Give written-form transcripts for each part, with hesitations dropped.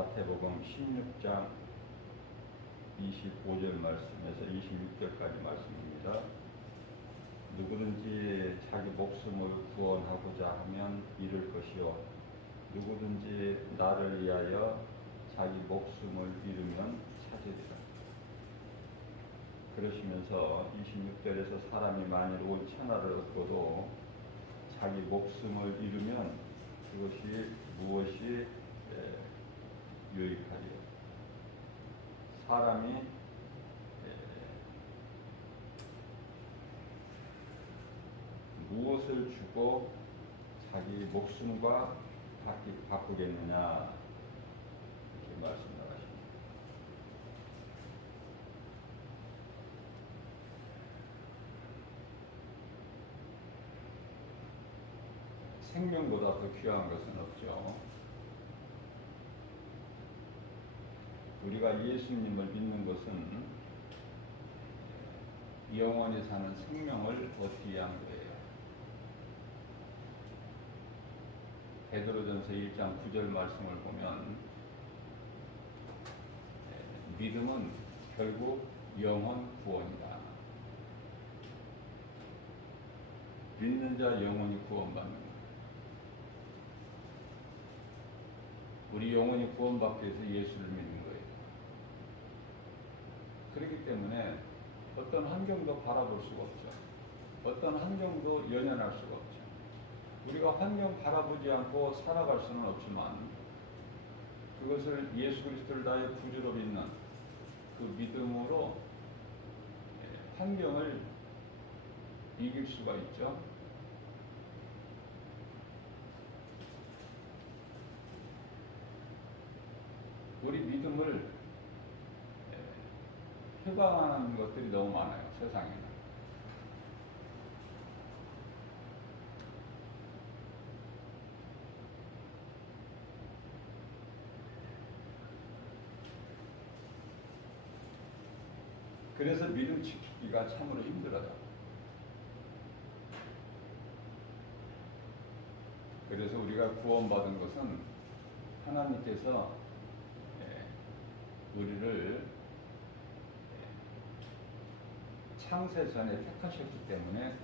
마태복음 16장 25절 말씀에서 26절까지 말씀입니다. 누구든지 자기 목숨을 구원하고자 하면 잃을 것이요 누구든지 나를 위하여 자기 목숨을 잃으면 찾으리라. 그러시면서 26절에서 사람이 만일 온 천하를 얻고도 자기 목숨을 잃으면 그것이 무엇이 유익하리요. 사람이 무엇을 주고 자기 목숨과 바꾸겠느냐 이렇게 말씀하십니다. 생명보다 더 귀한 것은 없죠. 우리가 예수님을 믿는 것은 영원히 사는 생명을 얻기 위한 거예요. 베드로전서 1장 9절 말씀을 보면 믿음은 결국 영혼 구원이다. 믿는 자 영혼이 구원받는 거예요. 우리 영혼이 구원받기 위해서 예수를 믿는 거예요. 그렇기 때문에 어떤 환경도 바라볼 수가 없죠. 어떤 환경도 연연할 수가 없죠. 우리가 환경 바라보지 않고 살아갈 수는 없지만 그것을 예수 그리스도를 나의 구주로 믿는 그 믿음으로 환경을 이길 수가 있죠. 우리 믿음을 해방하는 것들이 너무 많아요, 세상에는. 그래서 믿음 지키기가 참으로 힘들어요. 그래서 우리가 구원받은 것은 하나님께서 우리를 창세 전에 택하셨기 때문에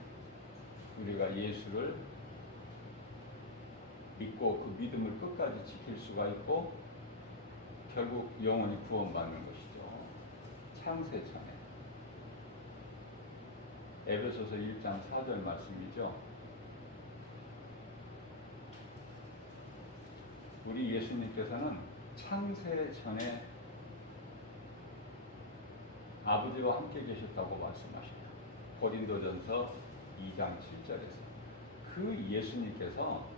우리가 예수를 믿고 그 믿음을 끝까지 지킬 수가 있고 결국 영원히 구원받는 것이죠. 창세 전에. 에베소서 1장 4절 말씀이죠. 우리 예수님께서는 창세 전에 아버지와 함께 계셨다고 말씀하십니다. 고린도전서 2장 7절에서 그 예수님께서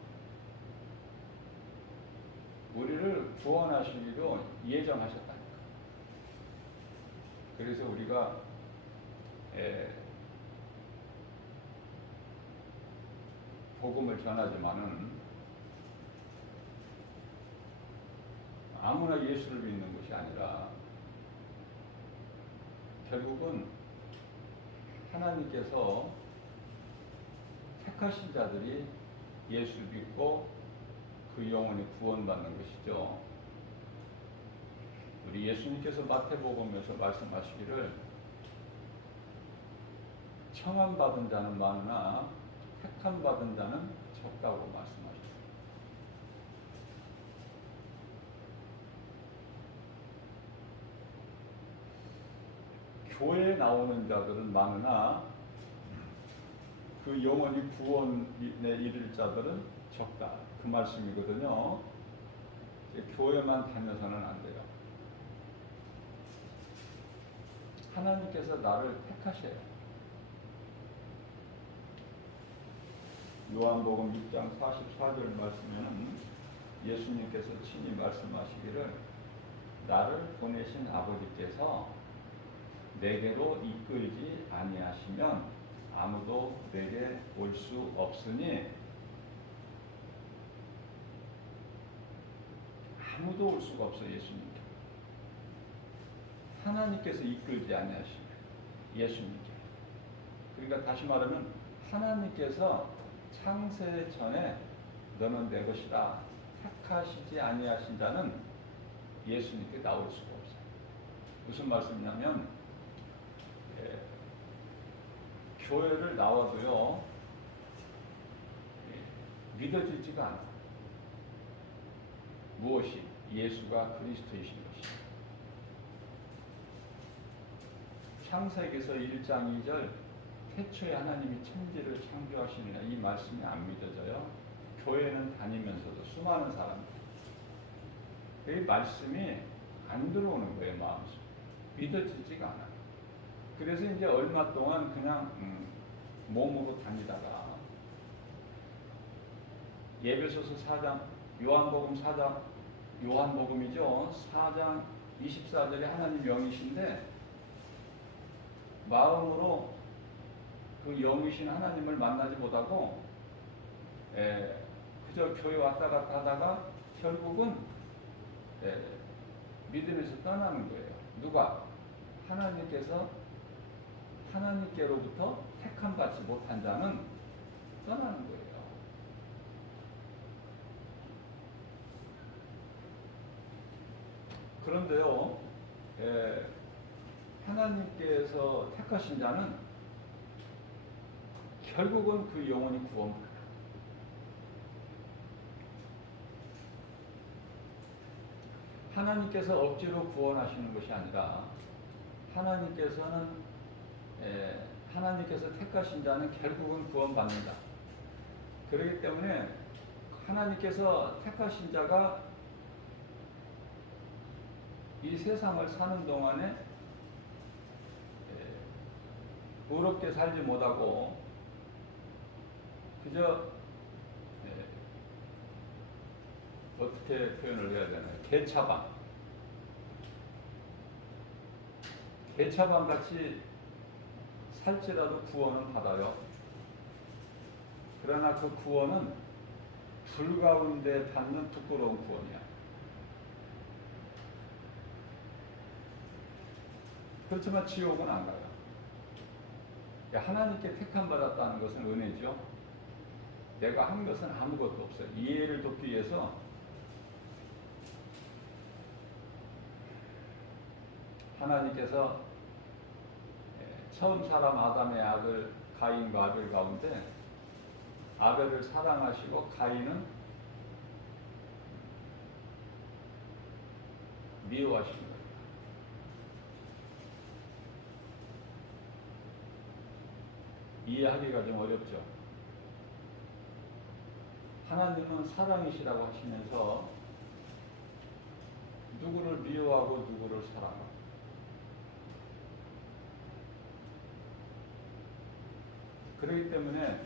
우리를 구원하시기로 예정하셨다니까. 그래서 우리가 복음을 전하지만은 아무나 예수를 믿는 것이 아니라 결국은 하나님께서 택하신 자들이 예수를 믿고 그 영혼이 구원받는 것이죠. 우리 예수님께서 마태복음에서 말씀하시기를 청함받은 자는 많으나 택함받은 자는 적다고 말씀하셨습니다. 교회에 나오는 자들은 많으나 그 영혼이 구원에 이를 자들은 적다. 그 말씀이거든요. 교회만 다녀서는 안 돼요. 하나님께서 나를 택하셔요. 요한복음 6장 44절 말씀에는 예수님께서 친히 말씀하시기를 나를 보내신 아버지께서 내게로 이끌지 아니하시면 아무도 내게 올 수 없으니 아무도 올 수가 없어요. 예수님께. 하나님께서 이끌지 아니하시면 예수님께. 그러니까 다시 말하면 하나님께서 창세 전에 너는 내 것이라 택하시지 아니하신 자는 예수님께 나올 수가 없어요. 무슨 말씀이냐면 교회를 나와도요 믿어지지가 않아. 무엇이? 예수가 그리스도이신 것이. 창세기서 1장 2절 태초에 하나님이 천지를 창조하시느냐 이 말씀이 안 믿어져요. 교회는 다니면서도 수많은 사람들 이 말씀이 안 들어오는 거예요. 마음속에 믿어지지가 않아요. 그래서 이제 얼마 동안 그냥 몸으로 다니다가 예배소서 4장 요한복음이죠. 4장 24절에 하나님 영이신데 마음으로 그 영이신 하나님을 만나지 못하고 그저 교회 왔다 갔다 하다가 결국은 믿음에서 떠나는 거예요. 누가? 하나님께로부터 택함 받지 못한 자는 떠나는 거예요. 그런데요, 하나님께서 택하신 자는 결국은 그 영혼이 구원받아요. 하나님께서 억지로 구원하시는 것이 아니라 하나님께서 택하신 자는 결국은 구원받는다. 그렇기 때문에 하나님께서 택하신 자가 이 세상을 사는 동안에 의롭게 살지 못하고 그저 어떻게 표현을 해야 되나요? 개차반 같이 살지라도 구원은 받아요. 그러나 그 구원은 불 가운데 닿는 부끄러운 구원이야. 그렇지만 지옥은 안 가요. 하나님께 택함 받았다는 것은 은혜죠. 내가 한 것은 아무것도 없어요. 이해를 돕기 위해서 하나님께서 처음 사람 아담의 아들 가인과 아벨 가운데 아벨을 사랑하시고 가인은 미워하신 거예요. 이해하기가 좀 어렵죠. 하나님은 사랑이시라고 하시면서 누구를 미워하고 누구를 사랑하고 그렇기 때문에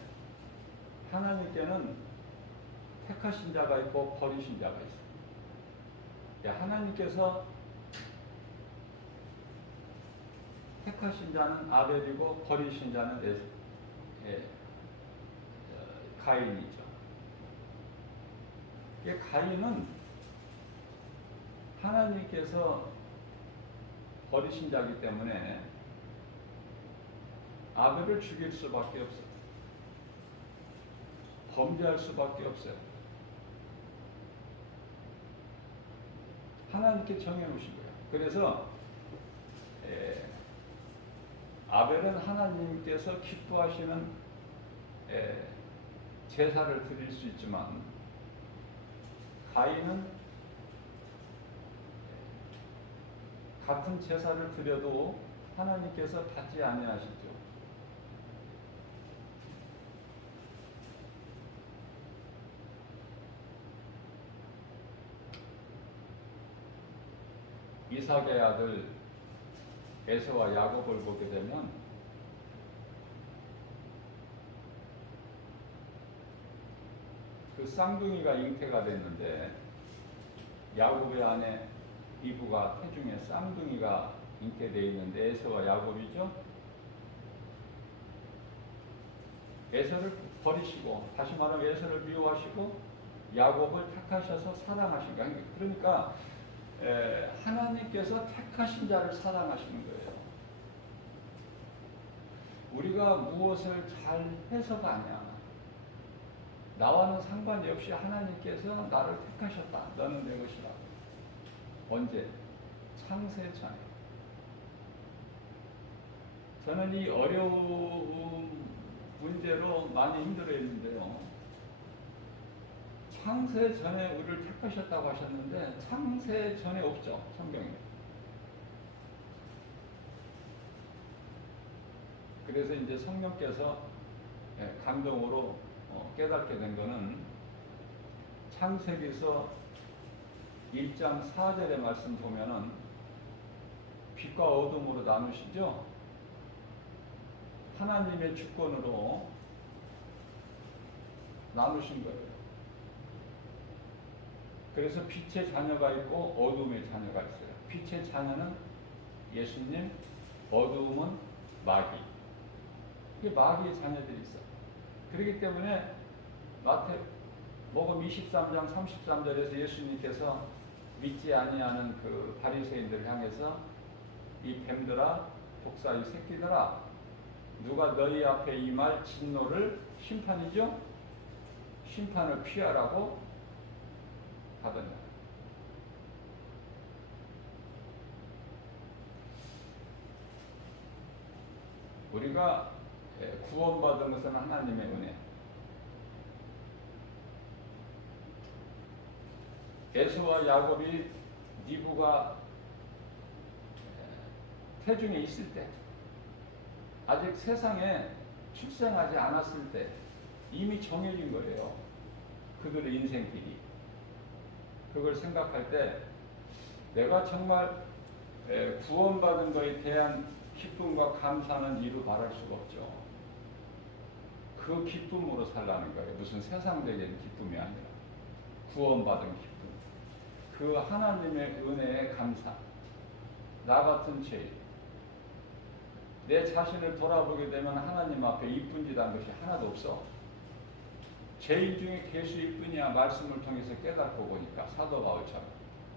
하나님께는 택하신 자가 있고 버리신 자가 있어요. 하나님께서 택하신 자는 아벨이고 버리신 자는 가인이죠. 가인은 하나님께서 버리신 자이기 때문에 아벨을 죽일 수밖에 없어요. 범죄할 수밖에 없어요. 하나님께 정해놓으신 거예요. 그래서 아벨은 하나님께서 기뻐하시는 제사를 드릴 수 있지만 가인은 같은 제사를 드려도 하나님께서 받지 아니하시죠. 이삭의 아들 에서와 야곱을 보게 되면 그 쌍둥이가 잉태가 됐는데 야곱의 아내 이브가 태중에 쌍둥이가 잉태되어 있는데 에서와 야곱이죠. 에서를 버리시고 다시 말하면 에서를 미워하시고 야곱을 택하셔서 사랑하신 거예요. 그러니까 하나님께서 택하신 자를 사랑하시는 거예요. 우리가 무엇을 잘 해서가 아니야. 나와는 상관이 없이 하나님께서 나를 택하셨다. 너는 내 것이라. 언제? 창세 전에. 저는 이 어려운 문제로 많이 힘들어했는데요. 창세 전에 우리를 택하셨다고 하셨는데 창세 전에 없죠, 성경에. 그래서 이제 성령께서 감동으로 깨닫게 된 거는 창세기서 1장 4절의 말씀 보면은 빛과 어둠으로 나누시죠. 하나님의 주권으로 나누신 거예요. 그래서 빛의 자녀가 있고 어둠의 자녀가 있어요. 빛의 자녀는 예수님, 어둠은 마귀. 이게 마귀의 자녀들이 있어요. 그렇기 때문에 마태복음 23장 33절에서 예수님께서 믿지 아니하는 그 바리새인들을 향해서 이 뱀들아, 독사의 새끼들아, 누가 너희 앞에 임할 진노를, 심판이죠? 심판을 피하라고 하더냐. 우리가 구원받은 것은 하나님의 은혜. 에서와 야곱이 니브가 태중에 있을 때, 아직 세상에 출생하지 않았을 때 이미 정해진 거예요. 그들의 인생길이. 그걸 생각할 때 내가 정말 구원받은 것에 대한 기쁨과 감사는 이루 말할 수가 없죠. 그 기쁨으로 살라는 거예요. 무슨 세상적인 기쁨이 아니라 구원받은 기쁨. 그 하나님의 은혜에 감사. 나 같은 죄인. 내 자신을 돌아보게 되면 하나님 앞에 이쁜 짓 한 것이 하나도 없어. 죄인 중에 괴수일 뿐이야. 말씀을 통해서 깨닫고 보니까 사도 바울처럼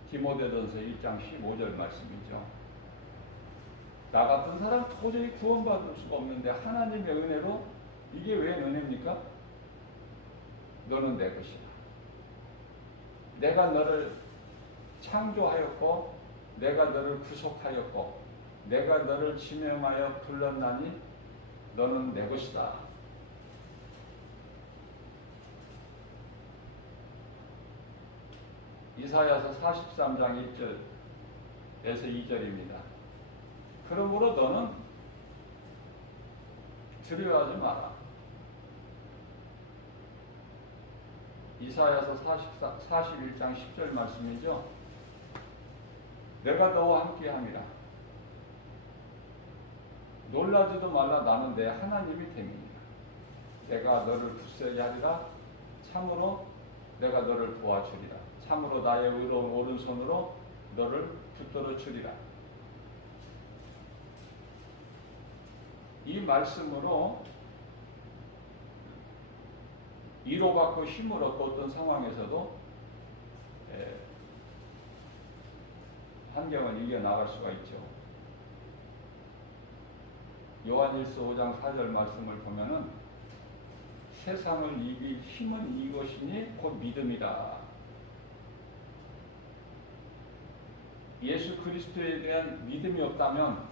디모데전서 1장 15절 말씀이죠. 나 같은 사람 도저히 구원받을 수가 없는데 하나님의 은혜로, 이게 왜 은혜입니까? 너는 내 것이다. 내가 너를 창조하였고 내가 너를 구속하였고 내가 너를 지명하여 불렀나니 너는 내 것이다. 이사야서 43장 1절에서 2절입니다. 그러므로 너는 두려워하지 마라. 이사야서 41장 10절 말씀이죠. 내가 너와 함께함이라. 놀라지도 말라. 나는 내 하나님이 됨이니라. 내가 너를 굳세게 하리라. 참으로 내가 너를 도와주리라. 참으로 나의 의로운 오른손으로 너를 붙들어 주리라. 이 말씀으로 위로받고 힘을 얻고 어떤 상황에서도 환경을 이겨나갈 수가 있죠. 요한일서 5장 4절 말씀을 보면은 세상을 이길 힘은 이것이니 곧 믿음이다. 예수 그리스도에 대한 믿음이 없다면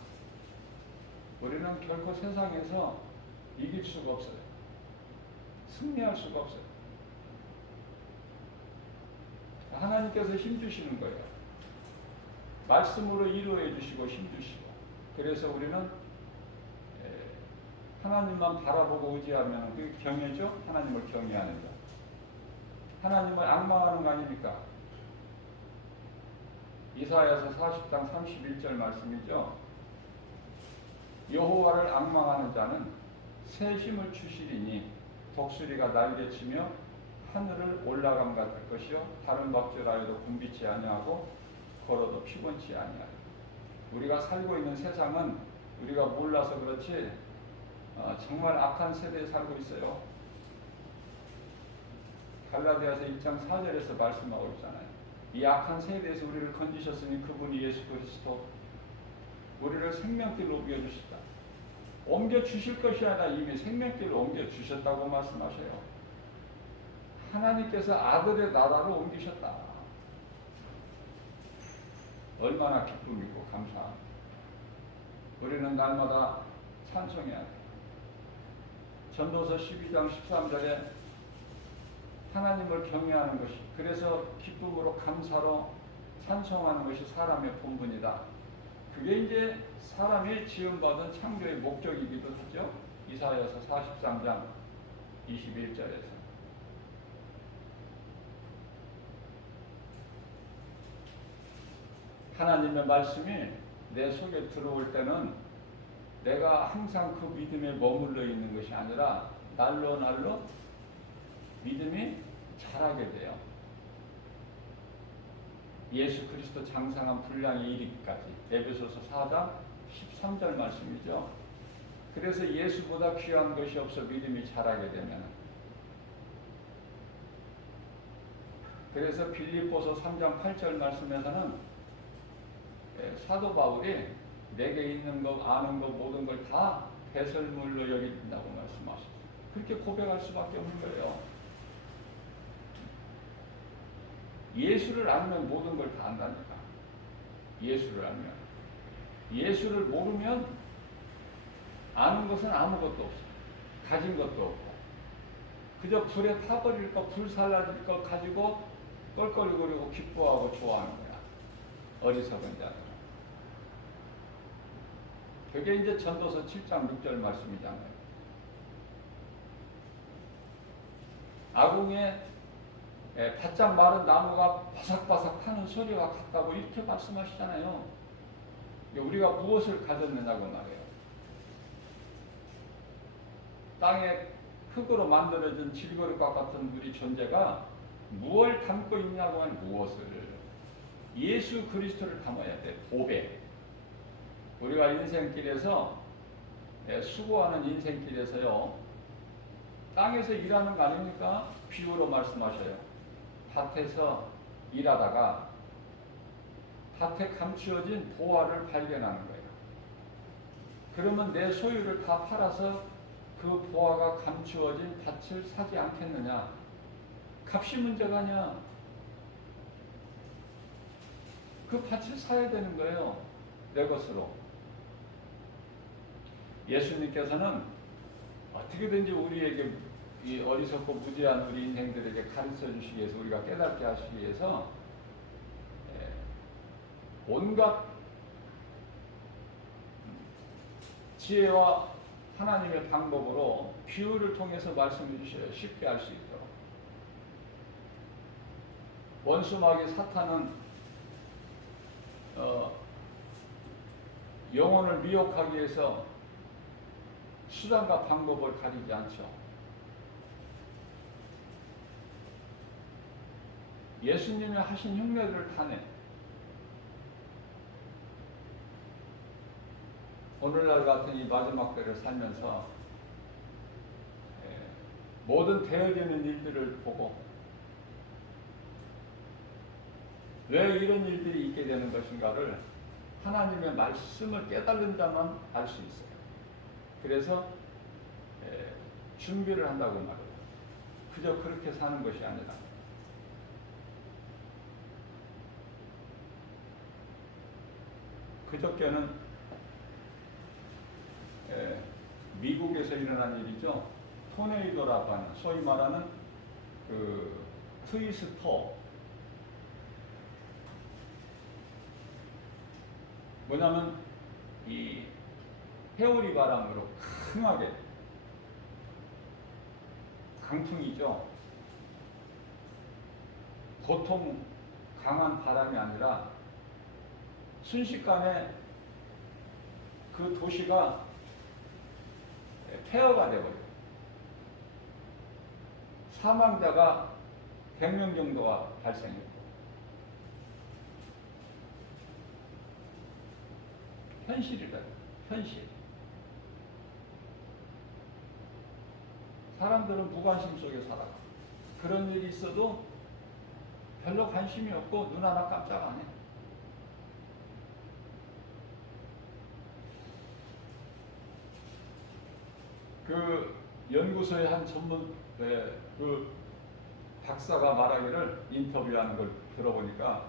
우리는 결코 세상에서 이길 수가 없어요. 승리할 수가 없어요. 하나님께서 힘주시는 거예요. 말씀으로 이루어 주시고 힘주시고. 그래서 우리는 하나님만 바라보고 의지하면 그게 경외죠. 하나님을 경외하는 것. 하나님을 앙망하는 거 아닙니까? 이사야서 40장 31절 말씀이죠. 여호와를 앙망하는 자는 새 힘을 주시리니 독수리가 날개치며 하늘을 올라감 같을 것이요 다른 박질하여도 굶비치 아니하고 걸어도 피곤치 아니하리. 우리가 살고 있는 세상은 우리가 몰라서 그렇지 정말 악한 세대에 살고 있어요. 갈라디아서 1장 4절에서 말씀하고 있잖아요. 이 악한 세대에서 우리를 건지셨으니 그분이 예수 그리스도 우리를 생명길로 옮겨주시다. 옮겨주실 것이 아니라 이미 생명길로 옮겨주셨다고 말씀하셔요. 하나님께서 아들의 나라로 옮기셨다. 얼마나 기쁨이고 감사합니다. 우리는 날마다 찬송해야 돼요. 전도서 12장 13절에 하나님을 경외하는 것이, 그래서 기쁨으로 감사로 찬송하는 것이 사람의 본분이다. 그게 이제 사람이 지음받은 창조의 목적이기도 하죠. 이사야서 43장 21절에서. 하나님의 말씀이 내 속에 들어올 때는 내가 항상 그 믿음에 머물러 있는 것이 아니라 날로 날로 믿음이 자라게 돼요. 예수 그리스도 장상한 분량에 이르기까지. 에베소서 4장 13절 말씀이죠. 그래서 예수보다 귀한 것이 없어 믿음이 자라게 되면, 그래서 빌립보서 3장 8절 말씀에서는 사도 바울이 내게 있는 것, 아는 것, 모든 걸 다 배설물로 여긴다고 말씀하셨어요. 그렇게 고백할 수밖에 없는 거예요. 예수를 알면 모든 걸 다 안다니까. 예수를 알면. 예수를 모르면 아는 것은 아무것도 없어. 가진 것도 없고. 그저 불에 타버릴 것, 불살라질 것 가지고 껄껄거리고 기뻐하고 좋아하는 거야. 어리석은 자들. 그게 이제 전도서 7장 6절 말씀이잖아요. 아궁에 바짝 마른 나무가 바삭바삭 타는 소리가 같다고 이렇게 말씀하시잖아요. 우리가 무엇을 가졌느냐고 말해요. 땅에 흙으로 만들어진 질그릇과 같은 우리 존재가 무엇을 담고 있냐고 하면 무엇을? 예수 그리스도를 담아야 돼. 보배. 우리가 인생길에서 수고하는 인생길에서요, 땅에서 일하는 거 아닙니까? 비유로 말씀하셔요. 밭에서 일하다가 밭에 감추어진 보화를 발견하는 거예요. 그러면 내 소유를 다 팔아서 그 보화가 감추어진 밭을 사지 않겠느냐? 값이 문제가 아니야. 그 밭을 사야 되는 거예요. 내 것으로. 예수님께서는 어떻게든지 우리에게, 이 어리석고 무지한 우리 인생들에게 가르쳐 주시기 위해서, 우리가 깨닫게 하시기 위해서 온갖 지혜와 하나님의 방법으로 비유를 통해서 말씀해 주셔요. 쉽게 알 수 있도록. 원수마귀 사탄은 영혼을 미혹하기 위해서 수단과 방법을 가리지 않죠. 예수님이 하신 흉내들을 타네. 오늘날 같은 이 마지막 때를 살면서 모든 되어지는 일들을 보고 왜 이런 일들이 있게 되는 것인가를 하나님의 말씀을 깨달은 자만 알 수 있어요. 그래서 준비를 한다고 말해요. 그저 그렇게 사는 것이 아니라 그저께는 미국에서 일어난 일이죠. 토네이도라고 하는, 소위 말하는 그 트위스터. 뭐냐면 이 회오리 바람으로 강하게, 강풍이죠. 보통 강한 바람이 아니라 순식간에 그 도시가 폐허가 되어버려요. 사망자가 100명 정도가 발생했고, 현실이래요. 현실. 사람들은 무관심 속에 살아가. 그런 일이 있어도 별로 관심이 없고 눈 하나 깜짝 안 해. 그 연구소의 한 전문 그 박사가 말하기를, 인터뷰하는 걸 들어보니까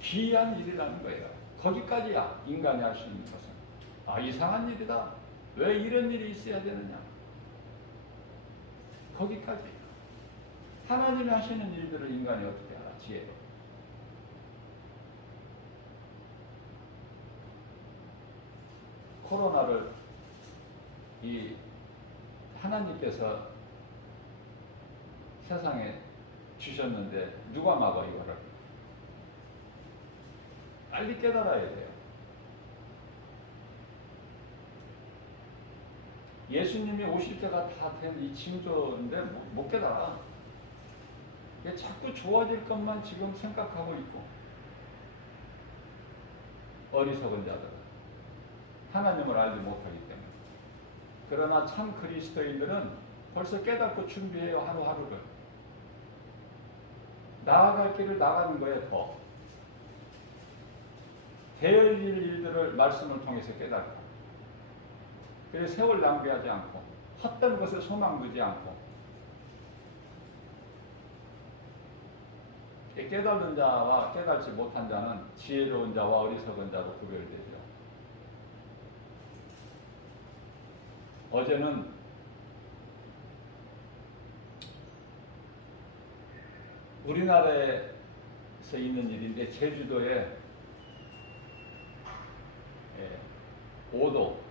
기이한 일이라는 거예요. 거기까지야 인간이 할 수 있는 것은. 아, 이상한 일이다. 왜 이런 일이 있어야 되느냐. 거기까지. 하나님이 하시는 일들을 인간이 어떻게 알아? 지혜로. 코로나를 이 하나님께서 세상에 주셨는데 누가 막아 이거를? 빨리 깨달아야 돼요. 예수님이 오실 때가 다 된 이 징조인데 못 깨달아. 자꾸 좋아질 것만 지금 생각하고 있고, 어리석은 자들, 하나님을 알지 못하기 때문에. 그러나 참 그리스도인들은 벌써 깨닫고 준비해요. 하루하루를 나아갈 길을 나가는 거예요. 더 되어질 일들을 말씀을 통해서 깨닫고, 그래서 세월 낭비하지 않고 헛된 것에 소망 두지 않고, 깨달은 자와 깨달지 못한 자는 지혜로운 자와 어리석은 자로 구별되죠. 어제는 우리나라에서 있는 일인데, 제주도에 5도,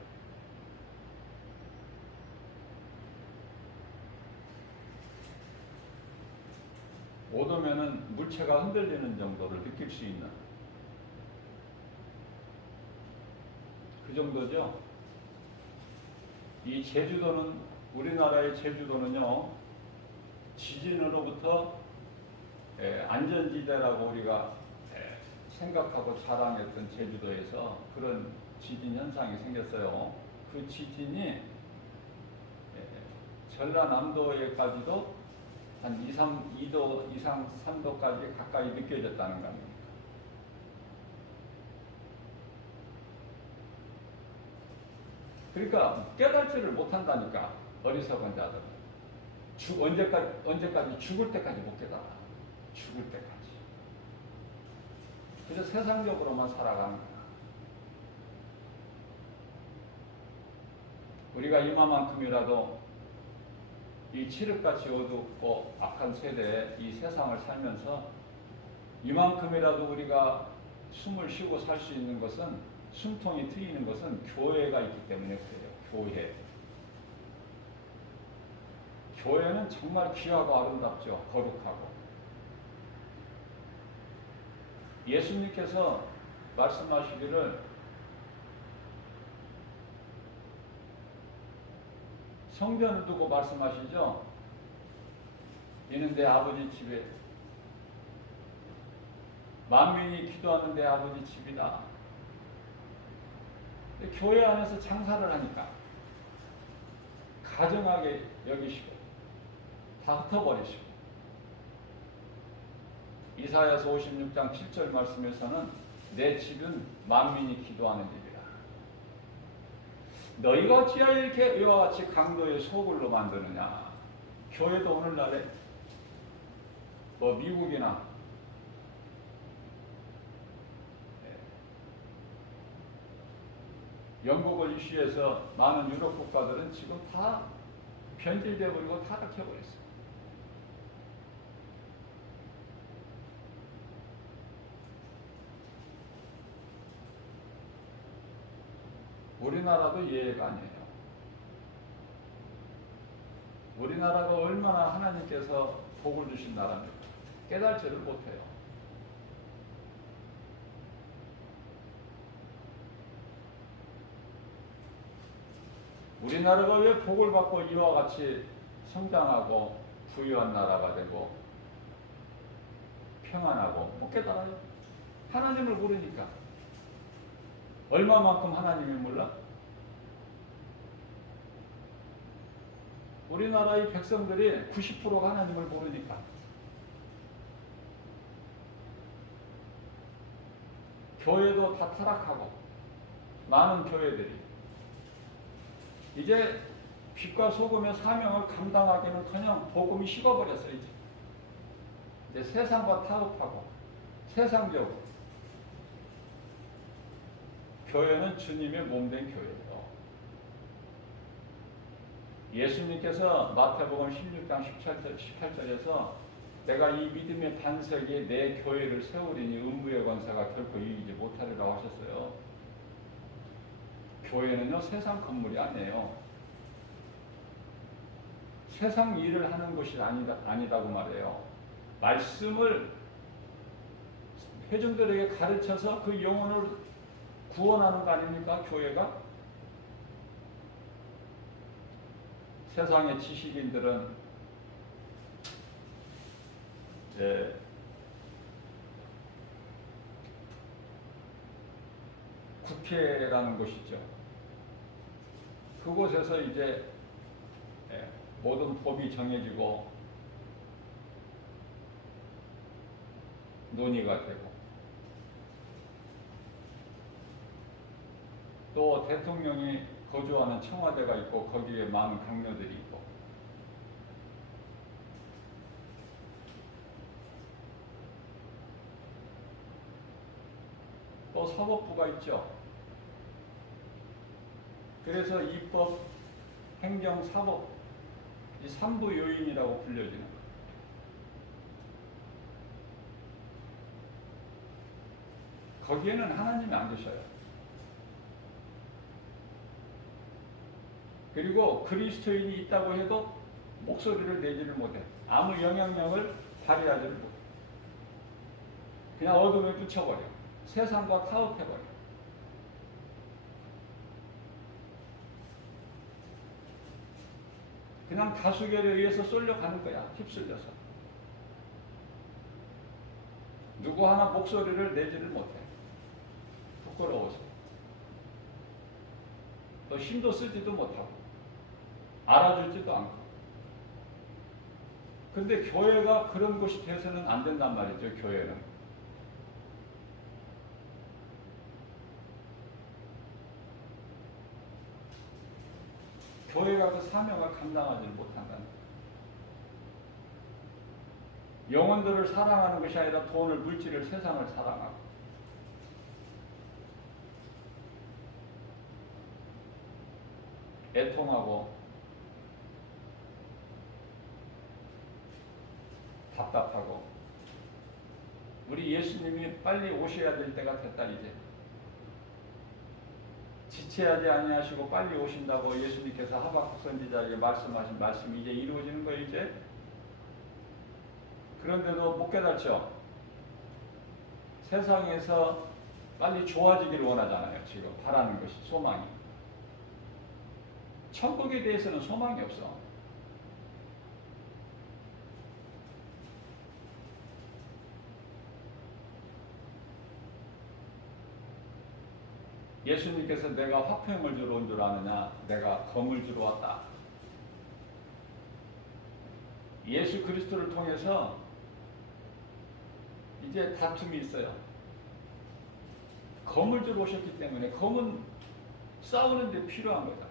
오도면은 물체가 흔들리는 정도를 느낄 수 있는 그 정도죠. 이 제주도는, 우리나라의 제주도는요, 지진으로부터 안전지대라고 우리가 생각하고 자랑했던 제주도에서 그런 지진 현상이 생겼어요. 그 지진이 전라남도에까지도 한 2도 이상 3도까지 가까이 느껴졌다는 겁니다. 그러니까 깨닫지를 못한다니까, 어리석은 자들은. 언제까지? 죽을 때까지 못 깨달아. 죽을 때까지. 그래서 세상적으로만 살아가는 거야. 우리가 이마만큼이라도 이 칠흑같이 어둡고 악한 세대에 이 세상을 살면서 이만큼이라도 우리가 숨을 쉬고 살 수 있는 것은, 숨통이 트이는 것은 교회가 있기 때문에 그래요. 교회. 교회는 정말 귀하고 아름답죠. 거룩하고. 예수님께서 말씀하시기를 성전을 두고 말씀하시죠. 이는 내 아버지 집에, 만민이 기도하는 내 아버지 집이다. 교회 안에서 장사를 하니까 가정하게 여기시고 다 흩어버리시고, 이사야서 56장 7절 말씀에서는 내 집은 만민이 기도하는 집이라. 너희가 어찌하여 이렇게 이와 같이 강도의 소굴로 만드느냐. 교회도 오늘날에 미국이나 영국을 이슈해서 많은 유럽 국가들은 지금 다 변질되어 버리고 타락해 버렸어요. 우리나라도 예외가 아니에요. 우리나라가 얼마나 하나님께서 복을 주신 나라입니까? 깨달지를 못해요. 우리나라가 왜 복을 받고 이와 같이 성장하고 부유한 나라가 되고 평안하고 못 깨달아요? 하나님을 모르니까. 얼마만큼 하나님을 몰라? 우리나라의 백성들이 90%가 하나님을 모르니까. 교회도 다 타락하고, 많은 교회들이 이제 빛과 소금의 사명을 감당하기는커녕 복음이 식어버렸어요. 이제 세상과 타협하고 세상적으로 교회는 주님의 몸된 교회예요. 예수님께서 마태복음 16장 18절에서 내가 이 믿음의 반석에 내 교회를 세우리니 음부의 권세가 결코 이기지 못하리라고 하셨어요. 교회는요, 세상 건물이 아니에요. 세상 일을 하는 곳이 아니다고 말해요. 말씀을 회중들에게 가르쳐서 그 영혼을 구원하는 거 아닙니까? 교회가? 세상의 지식인들은 국회라는 곳이죠. 그곳에서 이제 모든 법이 정해지고 논의가 되고, 또 대통령이 거주하는 청와대가 있고 거기에 많은 강료들이 있고, 또 사법부가 있죠. 그래서 입법, 행정, 사법 이 3부 요인이라고 불려지는 거예요. 거기에는 하나님이 안 계셔요. 그리고 그리스도인이 있다고 해도 목소리를 내지를 못해. 아무 영향력을 발휘하지를 못해. 그냥 어둠에 붙여버려. 세상과 타협해버려. 그냥 다수결에 의해서 쏠려가는 거야. 휩쓸려서. 누구 하나 목소리를 내지를 못해. 부끄러워서. 또 힘도 쓰지도 못하고 알아주지도 않고. 근데 교회가 그런 곳이 돼서는 안 된단 말이죠. 교회는. 교회가 그 사명을 감당하지 못한다는 거예요. 영혼들을 사랑하는 것이 아니라 돈을, 물질을, 세상을 사랑하고, 애통하고 답답하고. 우리 예수님이 빨리 오셔야 될 때가 됐다. 이제 지체하지 아니하시고 빨리 오신다고 예수님께서 하박국 선지자에게 말씀하신 말씀이 이제 이루어지는 거예요. 이제. 그런데도 못 깨닫죠. 세상에서 빨리 좋아지기를 원하잖아요. 지금 바라는 것이, 소망이. 천국에 대해서는 소망이 없어. 예수님께서 내가 화평을 주러 온 줄 아느냐? 내가 검을 주러 왔다. 예수 그리스도를 통해서 이제 다툼이 있어요. 검을 주러 오셨기 때문에. 검은 싸우는 데 필요한 거다.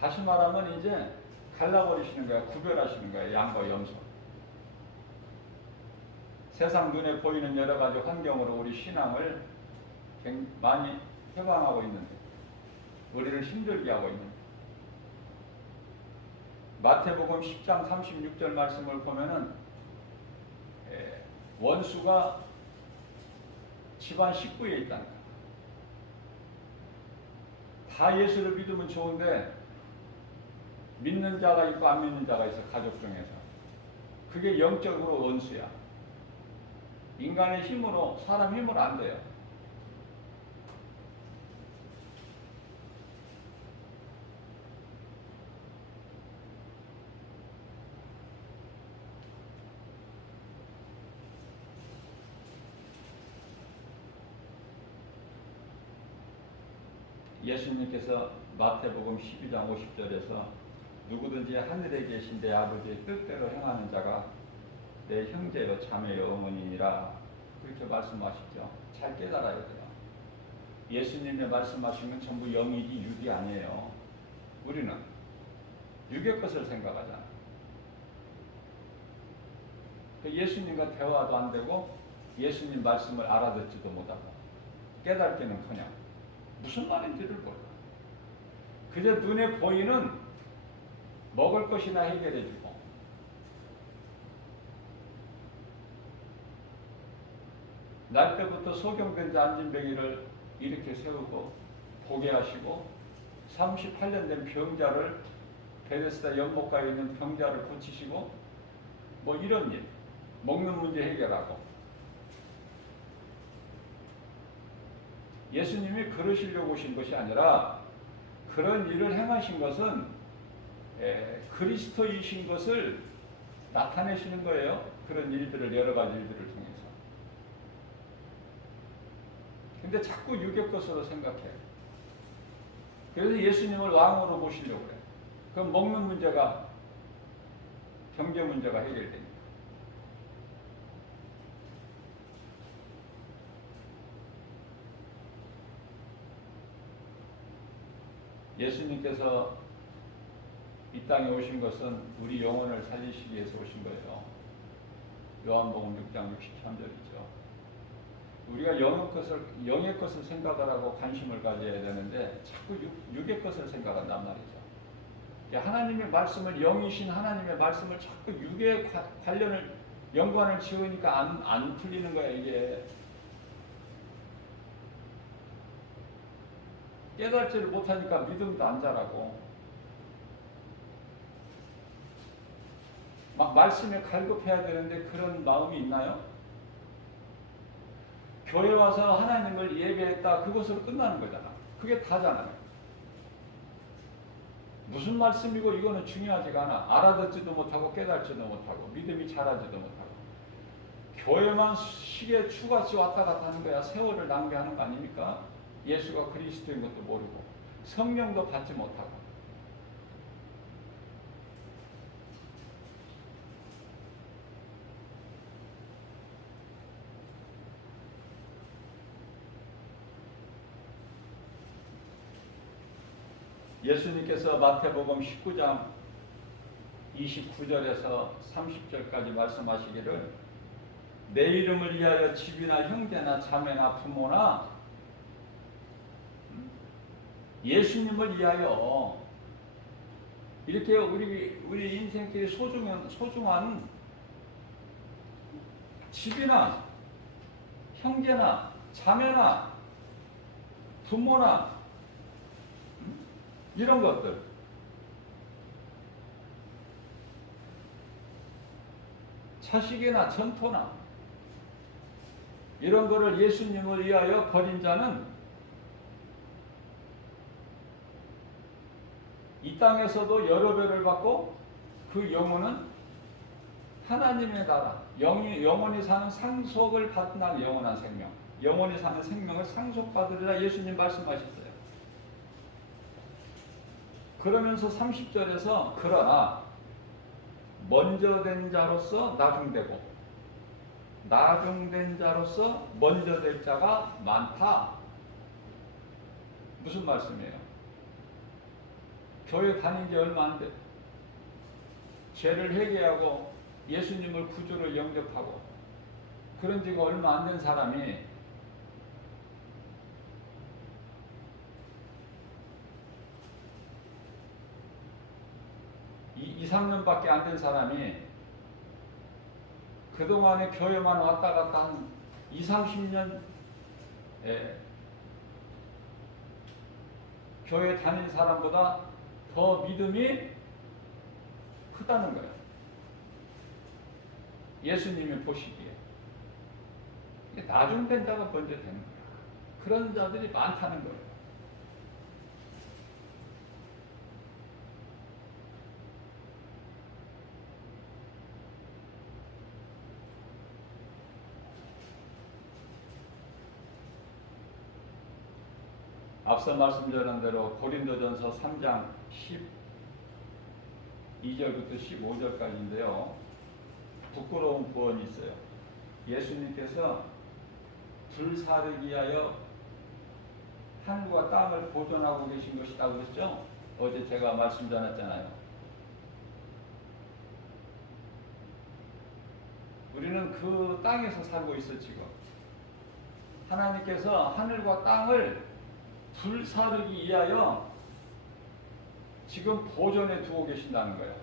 다시 말하면 이제 갈라버리시는 거야. 구별하시는 거야. 양과 염소. 세상 눈에 보이는 여러 가지 환경으로 우리 신앙을 많이 해방하고 있는데, 우리를 힘들게 하고 있는데, 마태복음 10장 36절 말씀을 보면은 원수가 집안 식구에 있다는 거야. 다 예수를 믿으면 좋은데 믿는 자가 있고 안 믿는 자가 있어. 가족 중에서. 그게 영적으로 원수야. 인간의 힘으로, 사람 힘으로 안 돼요. 예수님께서 마태복음 12장 50절에서 누구든지 하늘에 계신 내 아버지의 뜻대로 행하는 자가 내 형제요 자매요 어머니니라, 그렇게 말씀하시죠. 잘 깨달아야 돼요. 예수님의 말씀하신 건 전부 영이지 육이 아니에요. 우리는 육의 것을 생각하잖아요. 예수님과 대화도 안 되고 예수님 말씀을 알아듣지도 못하고 깨닫기는커녕 무슨 말인지를 몰라. 그저 눈에 보이는 먹을 것이나 해결해주고 날 때부터 소경된 자 안진뱅이를 이렇게 세우고 보게 하시고 38년 된 병자를 베데스다 연못가에 있는 병자를 고치시고 뭐 이런 일, 먹는 문제 해결하고. 예수님이 그러시려고 오신 것이 아니라 그런 일을 행하신 것은 그리스도이신 것을 나타내시는 거예요. 그런 일들을, 여러 가지 일들을 통해서. 근데 자꾸 육의 것으로 생각해요. 그래서 예수님을 왕으로 모시려고 그래요. 그럼 먹는 문제가, 경제 문제가 해결됩니다. 예수님께서 이 땅에 오신 것은 우리 영혼을 살리시기 위해서 오신 거예요. 요한복음 6장 63절이죠. 우리가 영의 것을 생각을 하고 관심을 가져야 되는데 자꾸 육의 것을 생각한단 말이죠. 하나님의 말씀을, 영이신 하나님의 말씀을 자꾸 육의 관련을, 연관을 지으니까 안 풀리는 거야, 이게. 깨닫지를 못하니까 믿음도 안 자라고. 막 말씀에 갈급해야 되는데 그런 마음이 있나요? 교회 와서 하나님을 예배했다, 그것으로 끝나는 거잖아. 그게 다잖아요. 무슨 말씀이고 이거는 중요하지가 않아. 알아듣지도 못하고 깨닫지도 못하고 믿음이 자라지도 못하고 교회만 시계 추같이 왔다 갔다 하는 거야. 세월을 낭비하는 거 아닙니까? 예수가 그리스도인 것도 모르고 성령도 받지 못하고. 예수님께서 마태복음 19장 29절에서 30절까지 말씀하시기를 내 이름을 위하여 집이나 형제나 자매나 부모나 예수님을 위하여 이렇게 우리 인생길에 소중한 집이나 형제나 자매나 부모나 이런 것들, 자식이나 전토나 이런 거를 예수님을 위하여 버린 자는 이 땅에서도 여러 배를 받고 그 영혼은 하나님의 나라, 영원히 사는 상속을 받는 영원한 생명, 영원히 사는 생명을 상속받으리라 예수님 말씀하셨어요. 그러면서 30절에서 그러나 먼저 된 자로서 나중되고 나중된 자로서 먼저 될 자가 많다. 무슨 말씀이에요? 교회 다닌 지 얼마 안 돼. 죄를 회개하고 예수님을 구주로 영접하고 그런 지가 얼마 안 된 사람이 2-3년밖에 안 된 사람이 그동안에 교회만 왔다 갔다 한 20-30년 교회 다닌 사람보다 더 믿음이 크다는 거예요. 예수님이 보시기에. 나중된 자가 먼저 되는 거야. 그런 자들이 많다는 거예요. 앞서 말씀드린 대로 고린도전서 3장 12절부터 15절까지인데요. 부끄러운 구원이 있어요. 예수님께서 불사르기 위하여 하늘과 땅을 보존하고 계신 것이라고 그랬죠? 어제 제가 말씀 전했잖아요. 우리는 그 땅에서 살고 있어 지금. 하나님께서 하늘과 땅을 불사르기 위하여 지금 보존해 두고 계신다는 거예요.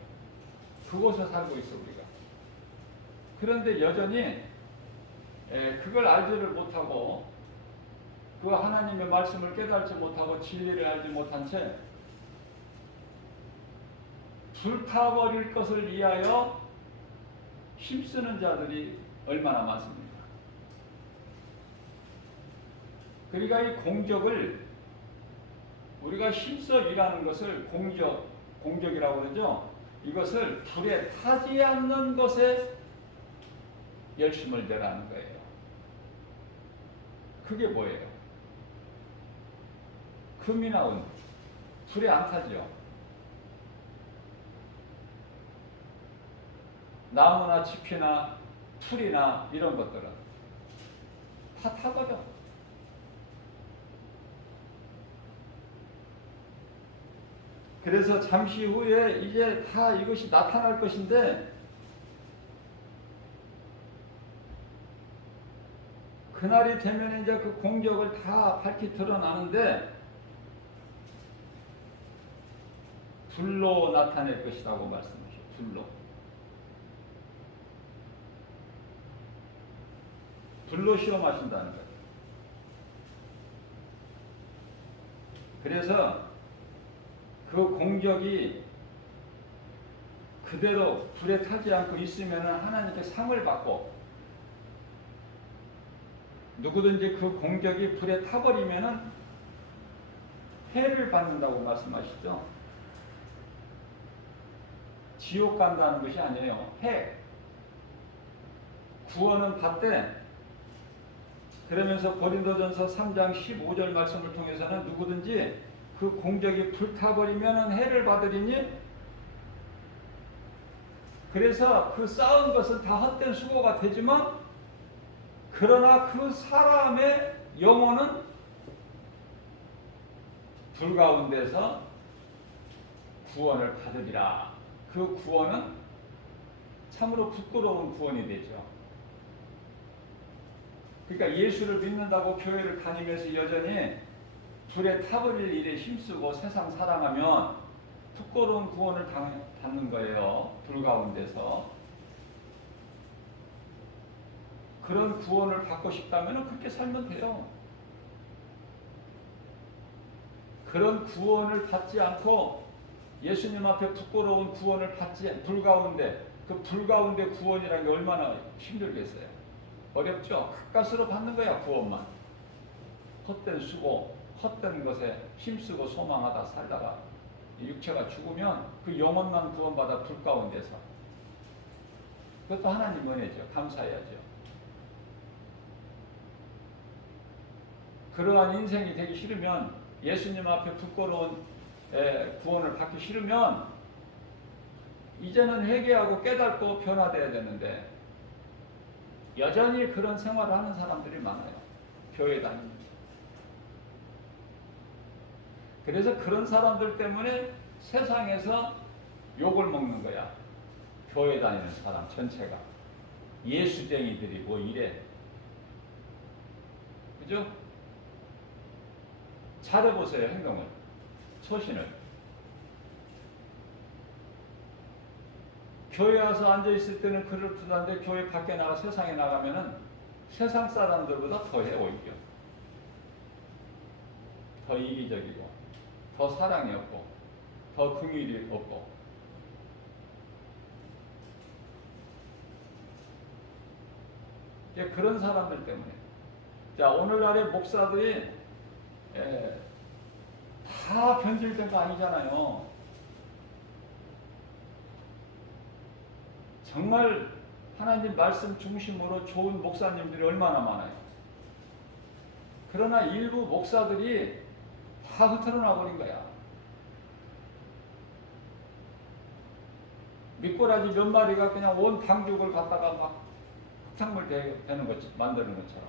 그곳에 살고 있어 우리가. 그런데 여전히 그걸 알지를 못하고 그 하나님의 말씀을 깨달지 못하고 진리를 알지 못한 채 불타버릴 것을 위하여 힘쓰는 자들이 얼마나 많습니까? 그러니까 이 공적을 우리가 힘써 일하는 것을 공적이라고 그러죠. 이것을 불에 타지 않는 것에 열심을 내라는 거예요. 그게 뭐예요? 금이나 은 불에 안 타죠. 나무나 짚이나 풀이나 이런 것들은 다 타거든. 그래서 잠시 후에 이제 다 이것이 나타날 것인데 그날이 되면 이제 그 공적을 다 밝히 드러나는데 불로 나타낼 것이라고 말씀하셔요. 불로. 불로 시험하신다는 거예요. 그래서 그 공적이 그대로 불에 타지 않고 있으면 하나님께 상을 받고 누구든지 그 공적이 불에 타버리면 해를 받는다고 말씀하시죠. 지옥 간다는 것이 아니에요. 해. 구원은 받되 그러면서 고린도전서 3장 15절 말씀을 통해서는 누구든지 그 공적이 불타버리면 해를 받으리니 그래서 그 쌓은 것은 다 헛된 수고가 되지만 그러나 그 사람의 영혼은 불 가운데서 구원을 받으리라. 그 구원은 참으로 부끄러운 구원이 되죠. 그러니까 예수를 믿는다고 교회를 다니면서 여전히 불에 타버릴 일에 힘쓰고 세상 사랑하면 부끄러운 구원을 받는 거예요. 불 가운데서. 그런 구원을 받고 싶다면 그렇게 살면 돼요. 그런 구원을 받지 않고 예수님 앞에 부끄러운 구원을 받지 불 가운데 그 불 가운데 구원이라는 게 얼마나 힘들겠어요. 어렵죠. 가까스로 받는 거야 구원만. 헛된 수고, 헛된 것에 힘쓰고 소망하다 살다가 육체가 죽으면 그 영혼만 구원받아 불 가운데서. 그것도 하나님 은혜죠. 감사해야죠. 그러한 인생이 되기 싫으면 예수님 앞에 부끄러운 구원을 받기 싫으면 이제는 회개하고 깨닫고 변화되어야 되는데 여전히 그런 생활을 하는 사람들이 많아요. 교회 다니면서. 그래서 그런 사람들 때문에 세상에서 욕을 먹는 거야. 교회 다니는 사람 전체가. 예수쟁이들이 뭐 이래. 그죠? 잘해보세요. 행동을. 소신을. 교회 와서 앉아있을 때는 그럴듯한데 교회 밖에 나가 세상에 나가면은 세상 사람들보다 더해 오히려. 더 이기적이고 더 사랑이 없고 더 긍휼이 없고. 그런 사람들 때문에. 자, 오늘날의 목사들이 다 변질된 거 아니잖아요. 정말 하나님 말씀 중심으로 좋은 목사님들이 얼마나 많아요. 그러나 일부 목사들이 다 흐트러나 버린 거야. 미꾸라지 몇 마리가 그냥 온 당죽을 갖다가 막 흙탕물 되는 것, 만드는 것처럼.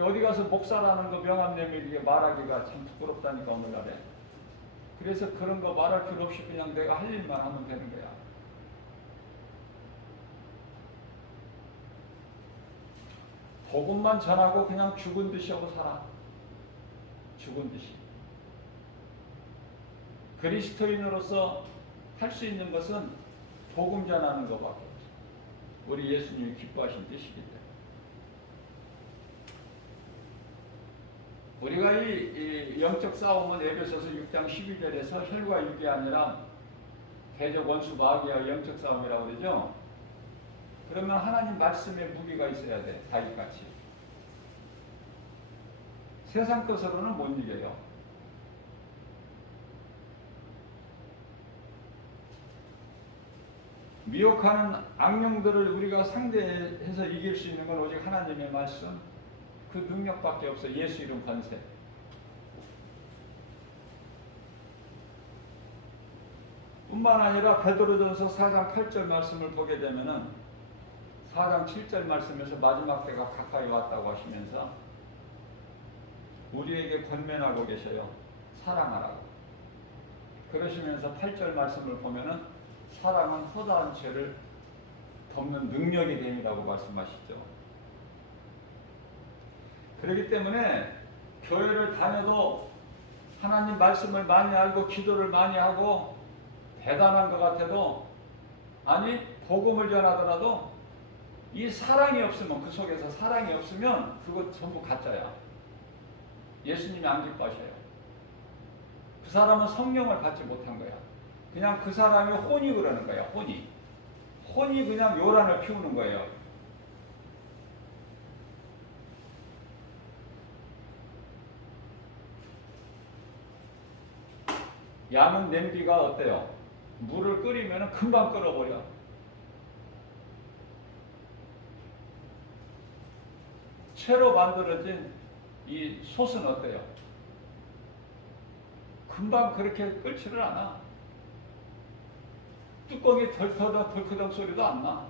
어디 가서 목사라는 거 명함 내밀게 말하기가 참 부끄럽다니까 오늘날에. 그래서 그런 거 말할 필요 없이 그냥 내가 할 일만 하면 되는 거야. 복음만 전하고 그냥 죽은 듯이 하고 살아. 죽은 듯이. 그리스도인으로서 할 수 있는 것은 복음 전하는 것밖에 없어. 우리 예수님이 기뻐하신 뜻이기 때문에. 우리가 이 영적 싸움은 에베소서 6장 12절에서 혈과 육이 아니라 대적 원수 마귀와 영적 싸움이라고 그러죠. 그러면 하나님 말씀에 무기가 있어야 돼. 다윗같이. 세상 것으로는 못 이겨요. 미혹하는 악령들을 우리가 상대해서 이길 수 있는 건 오직 하나님의 말씀, 그 능력밖에 없어. 예수 이름 권세. 뿐만 아니라 베드로전서 4장 8절 말씀을 보게 되면은 4장 7절 말씀에서 마지막 때가 가까이 왔다고 하시면서 우리에게 권면하고 계셔요. 사랑하라고. 그러시면서 8절 말씀을 보면은 사랑은 허다한 죄를 덮는 능력이 됨이라고 말씀하시죠. 그렇기 때문에 교회를 다녀도 하나님 말씀을 많이 알고 기도를 많이 하고 대단한 것 같아도, 아니 복음을 전하더라도 이 사랑이 없으면, 그 속에서 사랑이 없으면 그거 전부 가짜야. 예수님이 안 기뻐하셔요. 그 사람은 성령을 받지 못한 거야. 그냥 그 사람이 혼이 그러는 거야. 혼이 그냥 요란을 피우는 거예요. 양은 냄비가 어때요? 물을 끓이면 금방 끓어버려. 채로 만들어진 이 솥은 어때요? 금방 그렇게 끓지를 않아. 뚜껑이 덜커덕 소리도 안 나.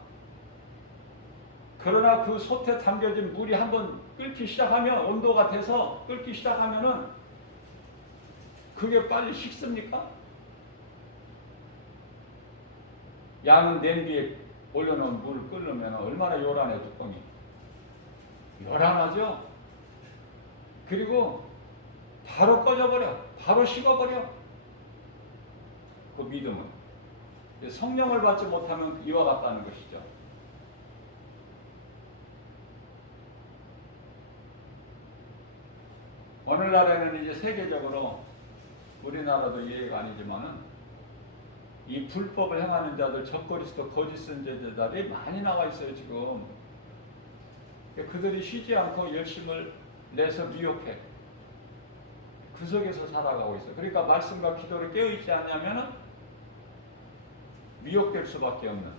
그러나 그 솥에 담겨진 물이 한번 끓기 시작하면, 온도가 돼서 끓기 시작하면은 그게 빨리 식습니까? 양은 냄비에 올려놓은 물을 끓으면 얼마나 요란해, 뚜껑이. 요란하죠? 그리고 바로 꺼져버려. 바로 식어버려. 그 믿음은. 성령을 받지 못하면 이와 같다는 것이죠. 오늘날에는 이제 세계적으로, 우리나라도 예외가 아니지만은 이 불법을 행하는 자들, 적그리스도 거짓 선지자들이 많이 나와 있어요 지금. 그들이 쉬지 않고 열심을 내서 미혹해. 그 속에서 살아가고 있어요. 그러니까 말씀과 기도를 깨어있지 않냐면은 미혹될 수밖에 없는